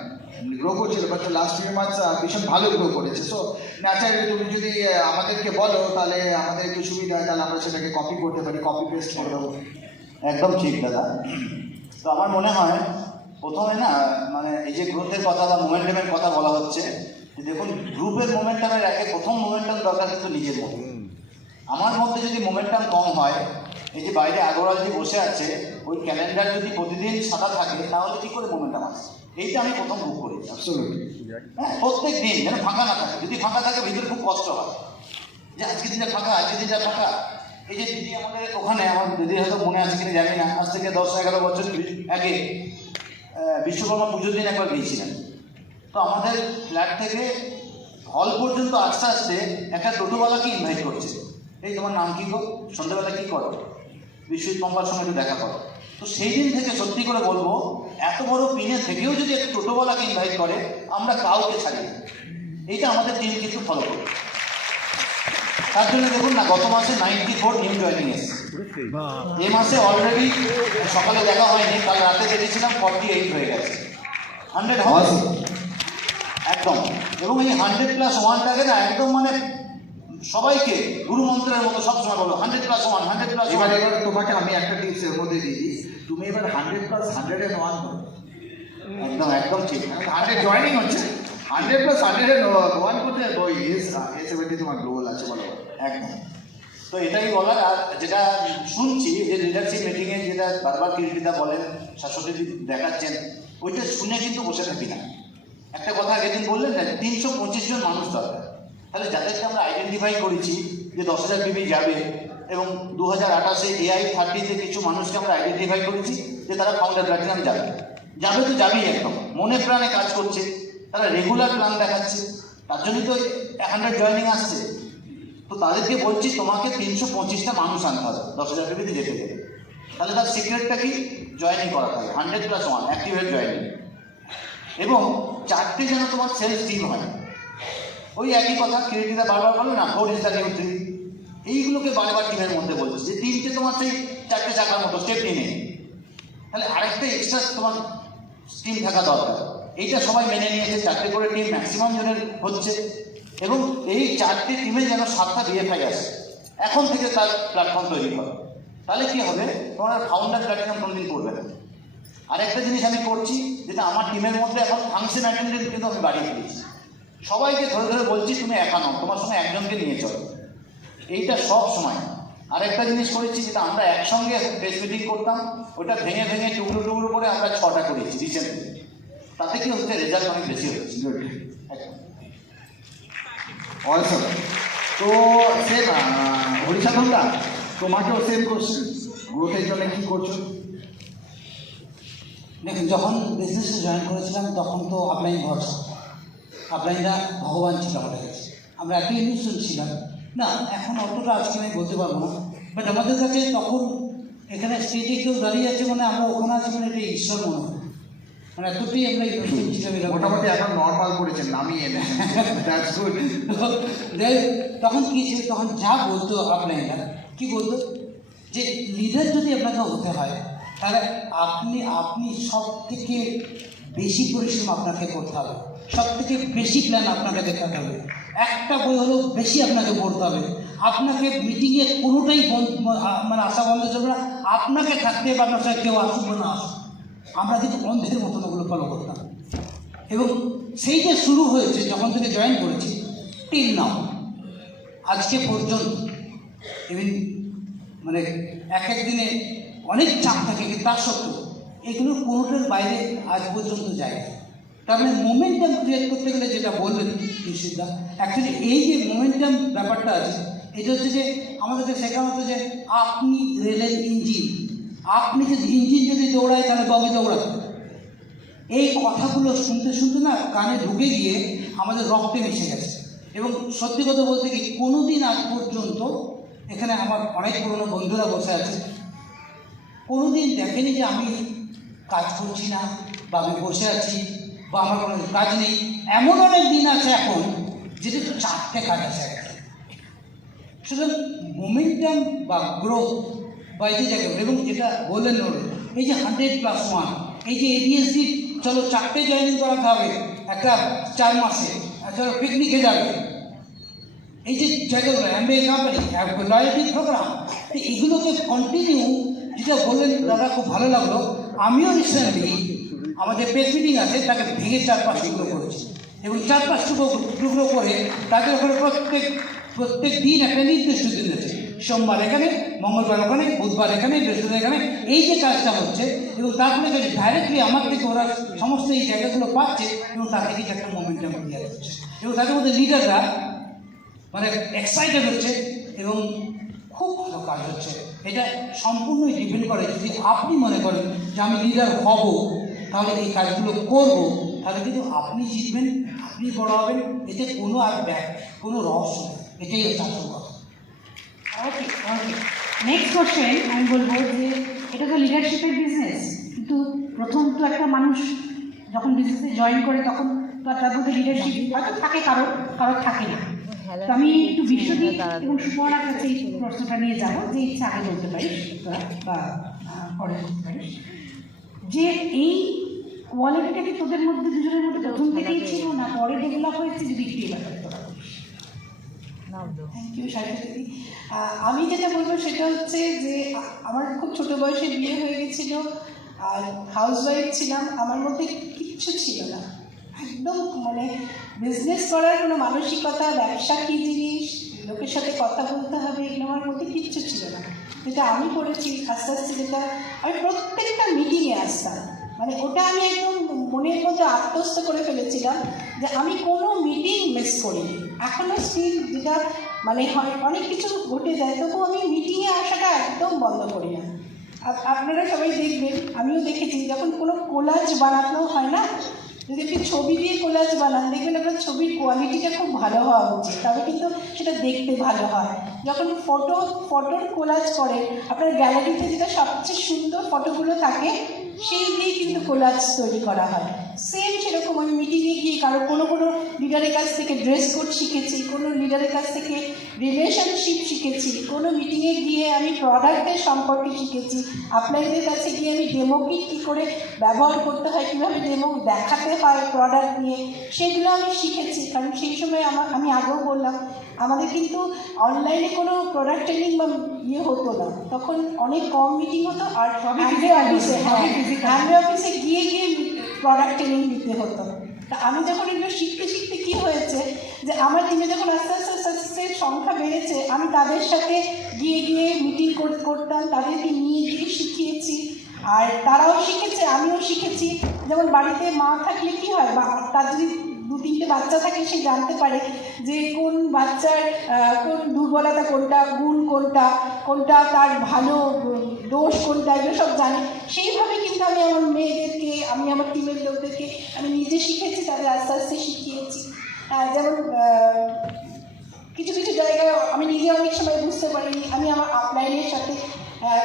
গ্রো করছিল, বাট লাস্ট ফিউ মান্থস ভীষণ ভালো গ্রো করেছে। সো ন্যাচারালি তুমি যদি আমাদেরকে বলো তাহলে আমাদের একটু সুবিধা হয়, তাহলে আমরা সেটাকে কপি করতে পারি, কপি পেস্ট করে দেবো। একদম ঠিক দাদা। তো আমার মনে হয় প্রথমে না, মানে এই যে গ্রোথের কথা বা মোমেন্টামের কথা বলা হচ্ছে, দেখুন গ্রুপের মোমেন্টামের আগে প্রথম মোমেন্টাম দরকার কিন্তু নিজের মধ্যে। আমার মধ্যে যদি মোমেন্টাম কম হয়, এই যে বাইরে আগরওয়াল যে বসে আছে, ওই ক্যালেন্ডার যদি প্রতিদিন সাদা থাকে, তাহলে কী করে মোমেন্টাম আসে? এইটা আমি প্রথম বুক করি। হ্যাঁ, প্রত্যেক দিন যেন ফাঁকা না থাকে। যদি ফাঁকা থাকে ভিতরে খুব কষ্ট হয়, যে আজকে দিনটা ফাঁকা, আজকে দিনটা ফাঁকা। এই যে দিদি আমাদের ওখানে, আমার দিদি হয়তো মনে আছে কিনা জানি না, আজ থেকে 10-11 বছর আগে বিশ্বকর্মা পুজোর দিন একবার গিয়েছিলেন। তো আমাদের ফ্ল্যাট থেকে হল পর্যন্ত আস্তে আস্তে একটা টোটোওয়ালাকে ইনভাইট করছে, এই তোমার নাম কী গো, সন্ধ্যাবেলা কী করো, বিশ্বজিৎ পম্পার সঙ্গে একটু দেখা করো। তো সেই দিন থেকে সত্যি করে বলবো, এত বড় পিনে থেকেও যদি একটা টোটোওয়ালাকে ইনভাইট করে, আমরা কাউকে ছাড়ি না। এইটা আমাদের টিম কিন্তু ফলো করি। তার জন্য দেখুন না, গত মাসে 94 নিউ জয়েনিং এসেছে। এই মাসে অলরেডি সকালে দেখা হয়নি, কাল রাতে দেখেছিলাম 48 হয়ে গেছে। 100 হবে একদম। এবং এই 100+1টাকে না একদম মানে সবাইকে গুরু মন্ত্রের মতো সবসময় বলো 100+1, 100+1। এবার তোমাকে আমি একটা টিপস এর মধ্যে দিয়ে দিই, তুমি এবার 100+100 করো। একদম একদম ঠিক। 100 জয়েনিং হচ্ছে, 100+100 করতে বই A70 তোমার গোল আছে, বলো। একদম। তো এটাই বলার। আর যেটা শুনছি যে লিডারশিপ মিটিংয়ে যেটা বারবার কীর্তিদা বলেন, শাশ্বতী দেখাচ্ছেন, ওইটা শুনে কিন্তু বসে থাকি না। একটা কথা আগের দিন বললেন না, 325 জন মানুষ দরকার। তাহলে যাদেরকে আমরা আইডেন্টিফাই করেছি যে 10,000 পিবি যাবে, এবং 2028-এ AI30-তে কিছু মানুষকে আমরা আইডেন্টিফাই করেছি যে তারা ফাউন্ডার প্ল্যাটিনাম যাবে। যাবে তো যাবেই, একদম মনে প্রাণে কাজ করছে, তারা রেগুলার প্ল্যান দেখাচ্ছে, তার জন্যই তো 100 জয়েনিং আসছে। তো তাদেরকে বলছি তোমাকে 325টা মানুষ আনতে হবে 10,000 পিবিতে যেতে গেলে। তাহলে তার সিক্রেটটা কি? জয়েনিং করাতে হবে, 100+1 অ্যাক্টিভেট জয়েনিং। এবং 4টে যেন তোমার সেলফ টিম হয়। ওই একই কথা কীর্তিদা বারবার বলো না, 4 ইজ দ্য নিউ 3। এইগুলোকে বারবার টিমের মধ্যে বলছি যে 3টে তোমার সেই 4টে চাকার মতো স্টেপ নিয়ে। তাহলে আরেকটা এক্সট্রা তোমার টিম থাকা দরকার। এইটা সবাই মেনে নিয়েছে, 4টে করে টিম ম্যাক্সিমাম জনের হচ্ছে। এবং এই 4টে টিমে যেন 7টা বিএফআই আসে, এখন থেকে তার প্ল্যাটফর্ম তৈরি করে। তাহলে কি হবে, তোমার ফাউন্ডার প্ল্যাটফর্ম কোনোদিন করবে না। আরেকটা জিনিস আমি করছি, যেটা আমার টিমের মধ্যে এখন ফাংশন অ্যাটেন্ডেন্ট কিন্তু আমি বাড়িয়ে দিয়েছি। সবাইকে ধরে ধরে বলছি তুমি একা নও, তোমার সঙ্গে একজনকে নিয়ে চলো। এইটা সব সময়। আরেকটা জিনিস করেছি, যেটা আমরা একসঙ্গে প্রেস মিটিং করতাম, ওটা ভেঙে ভেঙে টুকরো টুকরো করে আমরা 6টা করেছি রিসেন্টলি। তাতে কি হচ্ছে, রেজাল্ট অনেক বেশি হচ্ছে। অলসো তো সেম হরিসাধনদা, তোমাকেও সেম কোশ্চেন, গ্রোথের জন্য কী করছো? দেখুন, যখন বিজনেসে জয়েন করেছিলাম তখন তো আপলাইন ভরসা, আপলাইনরা ভগবান ছিল আমাদের কাছে। আমরা একই ইনভেস্টমেন্ট ছিলাম না, এখন অতটা আজকে আমি বলতে পারবো না, বাট আমাদের কাছে তখন এখানে স্টেজে কেউ দাঁড়িয়ে আছে মানে আমরা ওখানে আছি মানে এটা ঈশ্বর মনে হয়, মানে এতটাই আমরা ইনভেস্টমেন্ট ছিলাম। মোটামুটি এখন নর্মাল করেছেন, নামিয়ে এনে দ্যাটস গুড। তখন কী ছিল, তখন যা বলতো আপলাইনরা, কী বলতো যে লিডার যদি আপনাকে হতে হয় তাহলে আপনি সব থেকে বেশি পরিশ্রম আপনাকে করতে হবে, সব থেকে বেশি প্ল্যান আপনাকে দেখাতে হবে, একটা বই হলেও বেশি আপনাকে পড়তে হবে, আপনাকে মিটিংয়ে কোনোটাই মানে আসা বন্ধ চলবে না, আপনাকে থাকতে হবে, আপনার সাথে কেউ আসবে না আসুন। আমরা কিন্তু অন্ধের মতন ওগুলো ফলো করতাম। এবং সেইটা শুরু হয়েছে যখন থেকে জয়েন করেছি টিল নাও, আজকে পর্যন্ত। ইভিন মানে এক এক দিনে অনেক চাপ থাকে, কিন্তু তার সত্ত্বেও এগুলোর কোনোটার বাইরে আজ পর্যন্ত যায় না। তার মানে মোমেন্টাম ক্রিয়েট করতে গেলে যেটা বললেন নিশ্চিতদা, অ্যাকচুয়ালি এই যে মোমেন্টাম ব্যাপারটা আছে, এটা হচ্ছে যে আমাদেরকে শেখানো হতো যে আপনি রেলের ইঞ্জিন, আপনি যদি ইঞ্জিন যদি দৌড়ায় তাহলে বগে দৌড়াবে। এই কথাগুলো শুনতে শুনতে না কানে ঢুকে গিয়ে আমাদের রক্তে মিশে গেছে। এবং সত্যি কথা বলতে কি, কোনো দিন আজ পর্যন্ত এখানে আমার অনেক পুরনো বন্ধুরা বসে আছে, কোনো দিন দেখেনি যে আমি কাজ করছি না বা আমি বসে আছি বা আমার কোনো কাজ নেই। এমন অনেক দিন আছে এখন যেটা 4টে কাজ আছে। সুতরাং মোমেন্টাম বা গ্রোথ বা এই যে জায়গা, এবং যেটা বললেন এই যে 100+1, এই যে এডিএসডি, চলো 4টে জয়েনিং করাতে হবে একটা 4 মাসে, চলো পিকনিকে যাবে, এই যে জায়গাগুলো এমবিএ কোম্পানি লয়্যালটি প্রোগ্রাম, এগুলোকে কন্টিনিউ যেটা বললেন দাদা, খুব ভালো লাগলো। আমিও রিসেন্টলি আমাদের প্রেস মিটিং আছে, তাকে ভেঙে 4-5 টুকরো করেছি, এবং 4-5 টুকরো করে তাদের ওখানে প্রত্যেক দিন একটা নির্দিষ্ট দিন আছে, সোমবার এখানে, মঙ্গলবার ওখানে, বুধবার এখানে, বৃহস্পতিবার এখানে, এই যে কাজটা হচ্ছে। এবং তারপরে ডাইরেক্টলি আমার থেকে ওরা সমস্ত এই জায়গাগুলো পাচ্ছে, এবং তার থেকে একটা মোমেন্টাম ক্রিয়েট হচ্ছে, এবং তাদের মধ্যে লিডাররা মানে এক্সাইটেড হচ্ছে এবং খুব ভালো কাজ হচ্ছে। এটা সম্পূর্ণই ডিপেন্ড করে, যদি আপনি মনে করেন যে আমি লিডার হব, তাহলে এই কাজগুলো করব, তাহলে কিন্তু আপনি জিতবেন, আপনি বড় হবেন, এতে কোনো আর কোনো রহস্য নেই। এটাই হচ্ছে আসল কথা। ওকে ওকে, নেক্সট কোশ্চেন আমি বলবো যে এটা তো লিডারশিপের বিজনেস, কিন্তু প্রথম তো একটা মানুষ যখন বিজনেসে জয়েন করে তখন তো তার মধ্যে লিডারশিপ হয়তো থাকে, কারোর থাকে না। তো আমি একটু বিশ্বজিৎ এবং সুপর্ণার কাছে এই প্রশ্নটা নিয়ে যাবো, যে ইচ্ছা আগে বলতে পারিস বা পরে বলতে পারিস, যে এই কোয়ালিটিটা কি তোদের মধ্যে দুজনের মধ্যে প্রথম থেকেই ছিল না পরে ডেভেলপ হয়েছে, যদি একটু এবার থ্যাংক ইউ সাহিত্য দিদি। আমি যেটা বলবো সেটা হচ্ছে যে আমার খুব ছোটো বয়সে বিয়ে হয়ে গেছিলো, আর হাউসওয়াইফ ছিলাম, আমার মধ্যে কিচ্ছু ছিল না, একদম মানে বিজনেস করার কোনো মানসিকতা, ব্যবসা কী জিনিস, লোকের সাথে কথা বলতে হবে, এগুলো আমার মধ্যে কিচ্ছু ছিল না। যেটা আমি করেছি আস্তে আস্তে, যেটা আমি প্রত্যেকটা মিটিংয়ে আসতাম, মানে ওটা আমি একদম মনের মধ্যে আত্মস্থ করে ফেলেছিলাম যে আমি কোনো মিটিং মিস করিনি। এখনও স্টিল যেটা মানে হয় অনেক কিছু ঘটে যায়, তবু আমি মিটিংয়ে আসাটা একদম বন্ধ করি না। আপনারা সবাই দেখবেন, আমিও দেখেছি যখন কোনো কোলাজ বানানো হয় না, যদি একটি ছবি দিয়ে কোলাজ বানান, দেখবেন আপনার ছবির কোয়ালিটিটা খুব ভালো হওয়া উচিত, তবে কিন্তু সেটা দেখতে ভালো হয়। যখন ফটোর কোলাজ করে, আপনার গ্যালারিতে যেটা সবচেয়ে সুন্দর ফটোগুলো থাকে সেই দিয়ে কিন্তু কোলাজ তৈরি করা হয়। সেম সেরকম আমি মিটিংয়ে গিয়ে কোনো লিডারের কাছ থেকে ড্রেস কোড শিখেছি, কোনো লিডারের কাছ থেকে রিলেশনশিপ শিখেছি, কোনো মিটিংয়ে গিয়ে আমি প্রোডাক্টের সম্পর্কে শিখেছি, আপনাদের কাছে গিয়ে আমি ডেমো কিট কী করে ব্যবহার করতে হয়, কীভাবে ডেমো দেখাতে হয় প্রোডাক্ট নিয়ে, সেগুলো আমি শিখেছি। কারণ সেই সময় আমি আগেও বললাম আমাদের কিন্তু অনলাইনে কোনো প্রোডাক্ট ট্রেনিং বা হতো না, তখন অনেক কম মিটিং হতো, আর হ্যান্ডে অফিসে গিয়ে প্রোডাক্ট ট্রেনিং দিতে হতো। তা আমি যখন এগুলো শিখতে শিখতে কী হয়েছে, যে আমার টিমে যখন আস্তে আস্তে আস্তে আস্তে সংখ্যা বেড়েছে, আমি তাদের সাথে গিয়ে মিটিং করতাম, তাদেরকে নিয়ে গিয়ে শিখিয়েছি, আর তারাও শিখেছে, আমিও শিখেছি। যেমন বাড়িতে মা থাকলে কী হয়, বা তার যদি 2-3টে বাচ্চা থাকে, সে জানতে পারে যে কোন বাচ্চার কোন দুর্বলতা কোনটা, গুণ কোনটা তার ভালো দোষ কোনটা, এগুলো সব জানে। সেইভাবে কিন্তু আমি আমার মেয়েদেরকে, আমি আমার টিমের লোকদেরকে আমি নিজে শিখেছি, তাদের আস্তে আস্তে শিখিয়েছি। যেমন কিছু জায়গায় আমি নিজে অনেক সময় বুঝতে পারিনি, আমি আমার আপলাইনের সাথে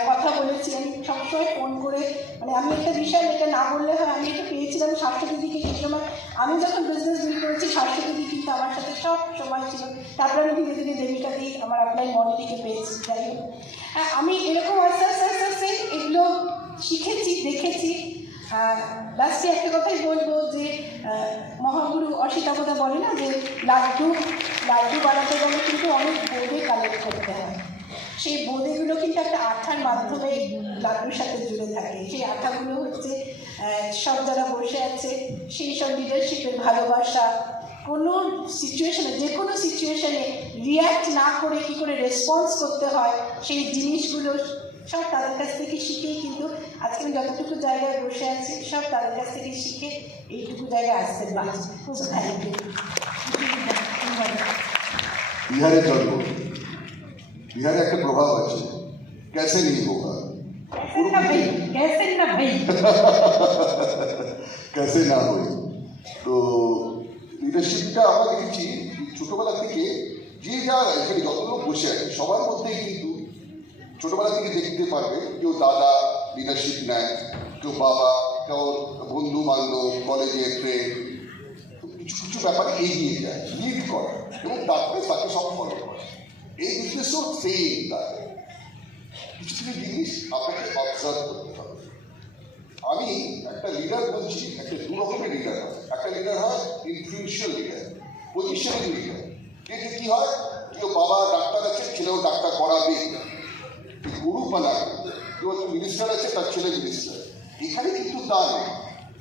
কথা বলেছি, আমি সবসময় ফোন করে, মানে আমি একটা বিষয় এটা না বললে হয়, আমি এটা পেয়েছিলাম শাশ্বতী দিদিকে। সেই সময় আমি যখন বিজনেস বিল করেছি, শাশ্বতী দিদি কিন্তু আমার সাথে সব সময় ছিল। তারপরে আমি ধীরে ধীরে দেবিকা দিই আমার আপলাইন মনিটিকে পেয়েছি। যাই হোক, আমি এরকম আস্তে আস্তে আস্তে আস্তে এগুলো শিখেছি, দেখেছি। লাস্টে একটা কথাই বলবো, যে মহাগুরু অসিতাবদা বলে না, যে লাড্ডু বানাতে গেলে কিন্তু অনেক বোঁদে কালেক্ট করতে হয়। সেই বোঁদেগুলো কিন্তু একটা আঠার মাধ্যমে লাড্ডুর সাথে জুড়ে থাকে। সেই আঠাগুলো হচ্ছে সব যারা বসে আছে, সেই সব লিডারশিপের ভালোবাসা, কোনো সিচুয়েশনে, যে কোনো সিচুয়েশনে রিয়্যাক্ট না করে কী করে রেসপন্স করতে হয়, সেই জিনিসগুলো সব তাদের কাছ থেকে শিখেই কিন্তু আজকে আমি যতটুকু জায়গায় বসে আছি, সব তাদের কাছ থেকে শিখে এইটুকু জায়গায় আসতে পারছি। Thank you. বিহারে জন্ম, বিহারে একটা প্রভাব আছে, कैसे नहीं होगा, कैसे না হয়। তো লিডারশিপটা আমরা দেখেছি ছোটবেলা থেকে, যে যা এখানে যত লোক বসে আছে সবার মধ্যেই কিন্তু ছোটবেলা থেকে দেখতে পারবে, কেউ দাদা লিডারশিপ নেয়, কেউ বাবা, কেউ বন্ধু বান্ধব, কলেজের ফ্রেন্ড, কিছু ব্যাপারে এগিয়ে যায়, লিড করে, এবং তারপরে তাকে সব ফলো করে। এই বিজনেসও সেম, তাই কিছু জিনিস আপনাকে অবজার্ভ করতে হবে। আমি একটা লিডার বলছি, একটা দু রকমের লিডার হয়। একটা লিডার হয় ইনফ্লুয়েন্সিয়াল লিডার, পজিশনাল লিডার। এতে কি হয়, কেউ বাবা ডাক্তার আছে, ছেলেও ডাক্তার করাবে, গুরু বানাবে, কেউ একটা মিনিস্টার আছে, তার ছেলে মিনিস্টার। এখানে কিন্তু তা নয়,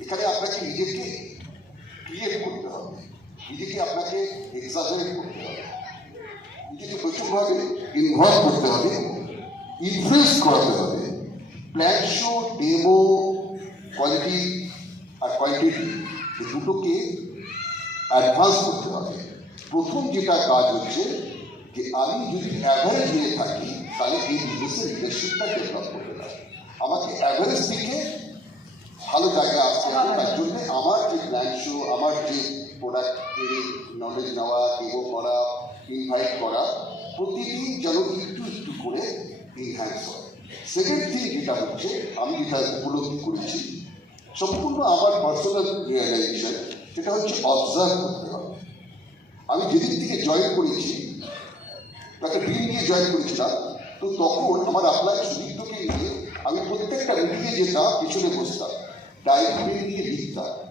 এখানে আপনাকে নিজেকে ক্রিয়েট করতে হবে, নিজেকে আপনাকে এক্সাজারেট করতে হবে, নিজেকে প্রচুরভাবে ইনভলভ করতে হবে, ইনফ্লুয়েন্স করাতে হবে। প্ল্যান শো, ডেমো, কোয়ালিটি আর কোয়ান্টিটি, এই দুটোকে অ্যাডভান্স করতে হবে। প্রথম যেটা কাজ হচ্ছে, যে আমি যদি অ্যাভারেজ হয়ে থাকি, তাহলে এই বিজনেসের লিডারশিপটা ডেভেলপ করতে হবে। আমাকে অ্যাভারেজ থেকে ভালো জায়গায় আসতে হবে। তার জন্য আমার যে প্ল্যান শো, আমার যে প্রোডাক্টের নলেজ নেওয়া, ডেমো করা, ইনভাইট করা, প্রতিদিন যেন একটু একটু করে এনহ্যান্স হয়। সেকেন্ড থিং যেটা হচ্ছে, আমি যেটা উপলব্ধি করেছি, সম্পূর্ণ আমার পার্সোনাল রিয়েলাইজেশন, সেটা হচ্ছে অবজার্ভ করতে হবে। আমি যেদিন থেকে জয়েন করেছি, একটা ড্রিম নিয়ে জয়েন করেছিলাম, তো তখন আমার আপনার সুদীপ্তকে নিয়ে আমি প্রত্যেকটা মিটিংয়ে যেতাম, পিছনে বসতাম, ডায়েরি নিয়ে লিখতাম।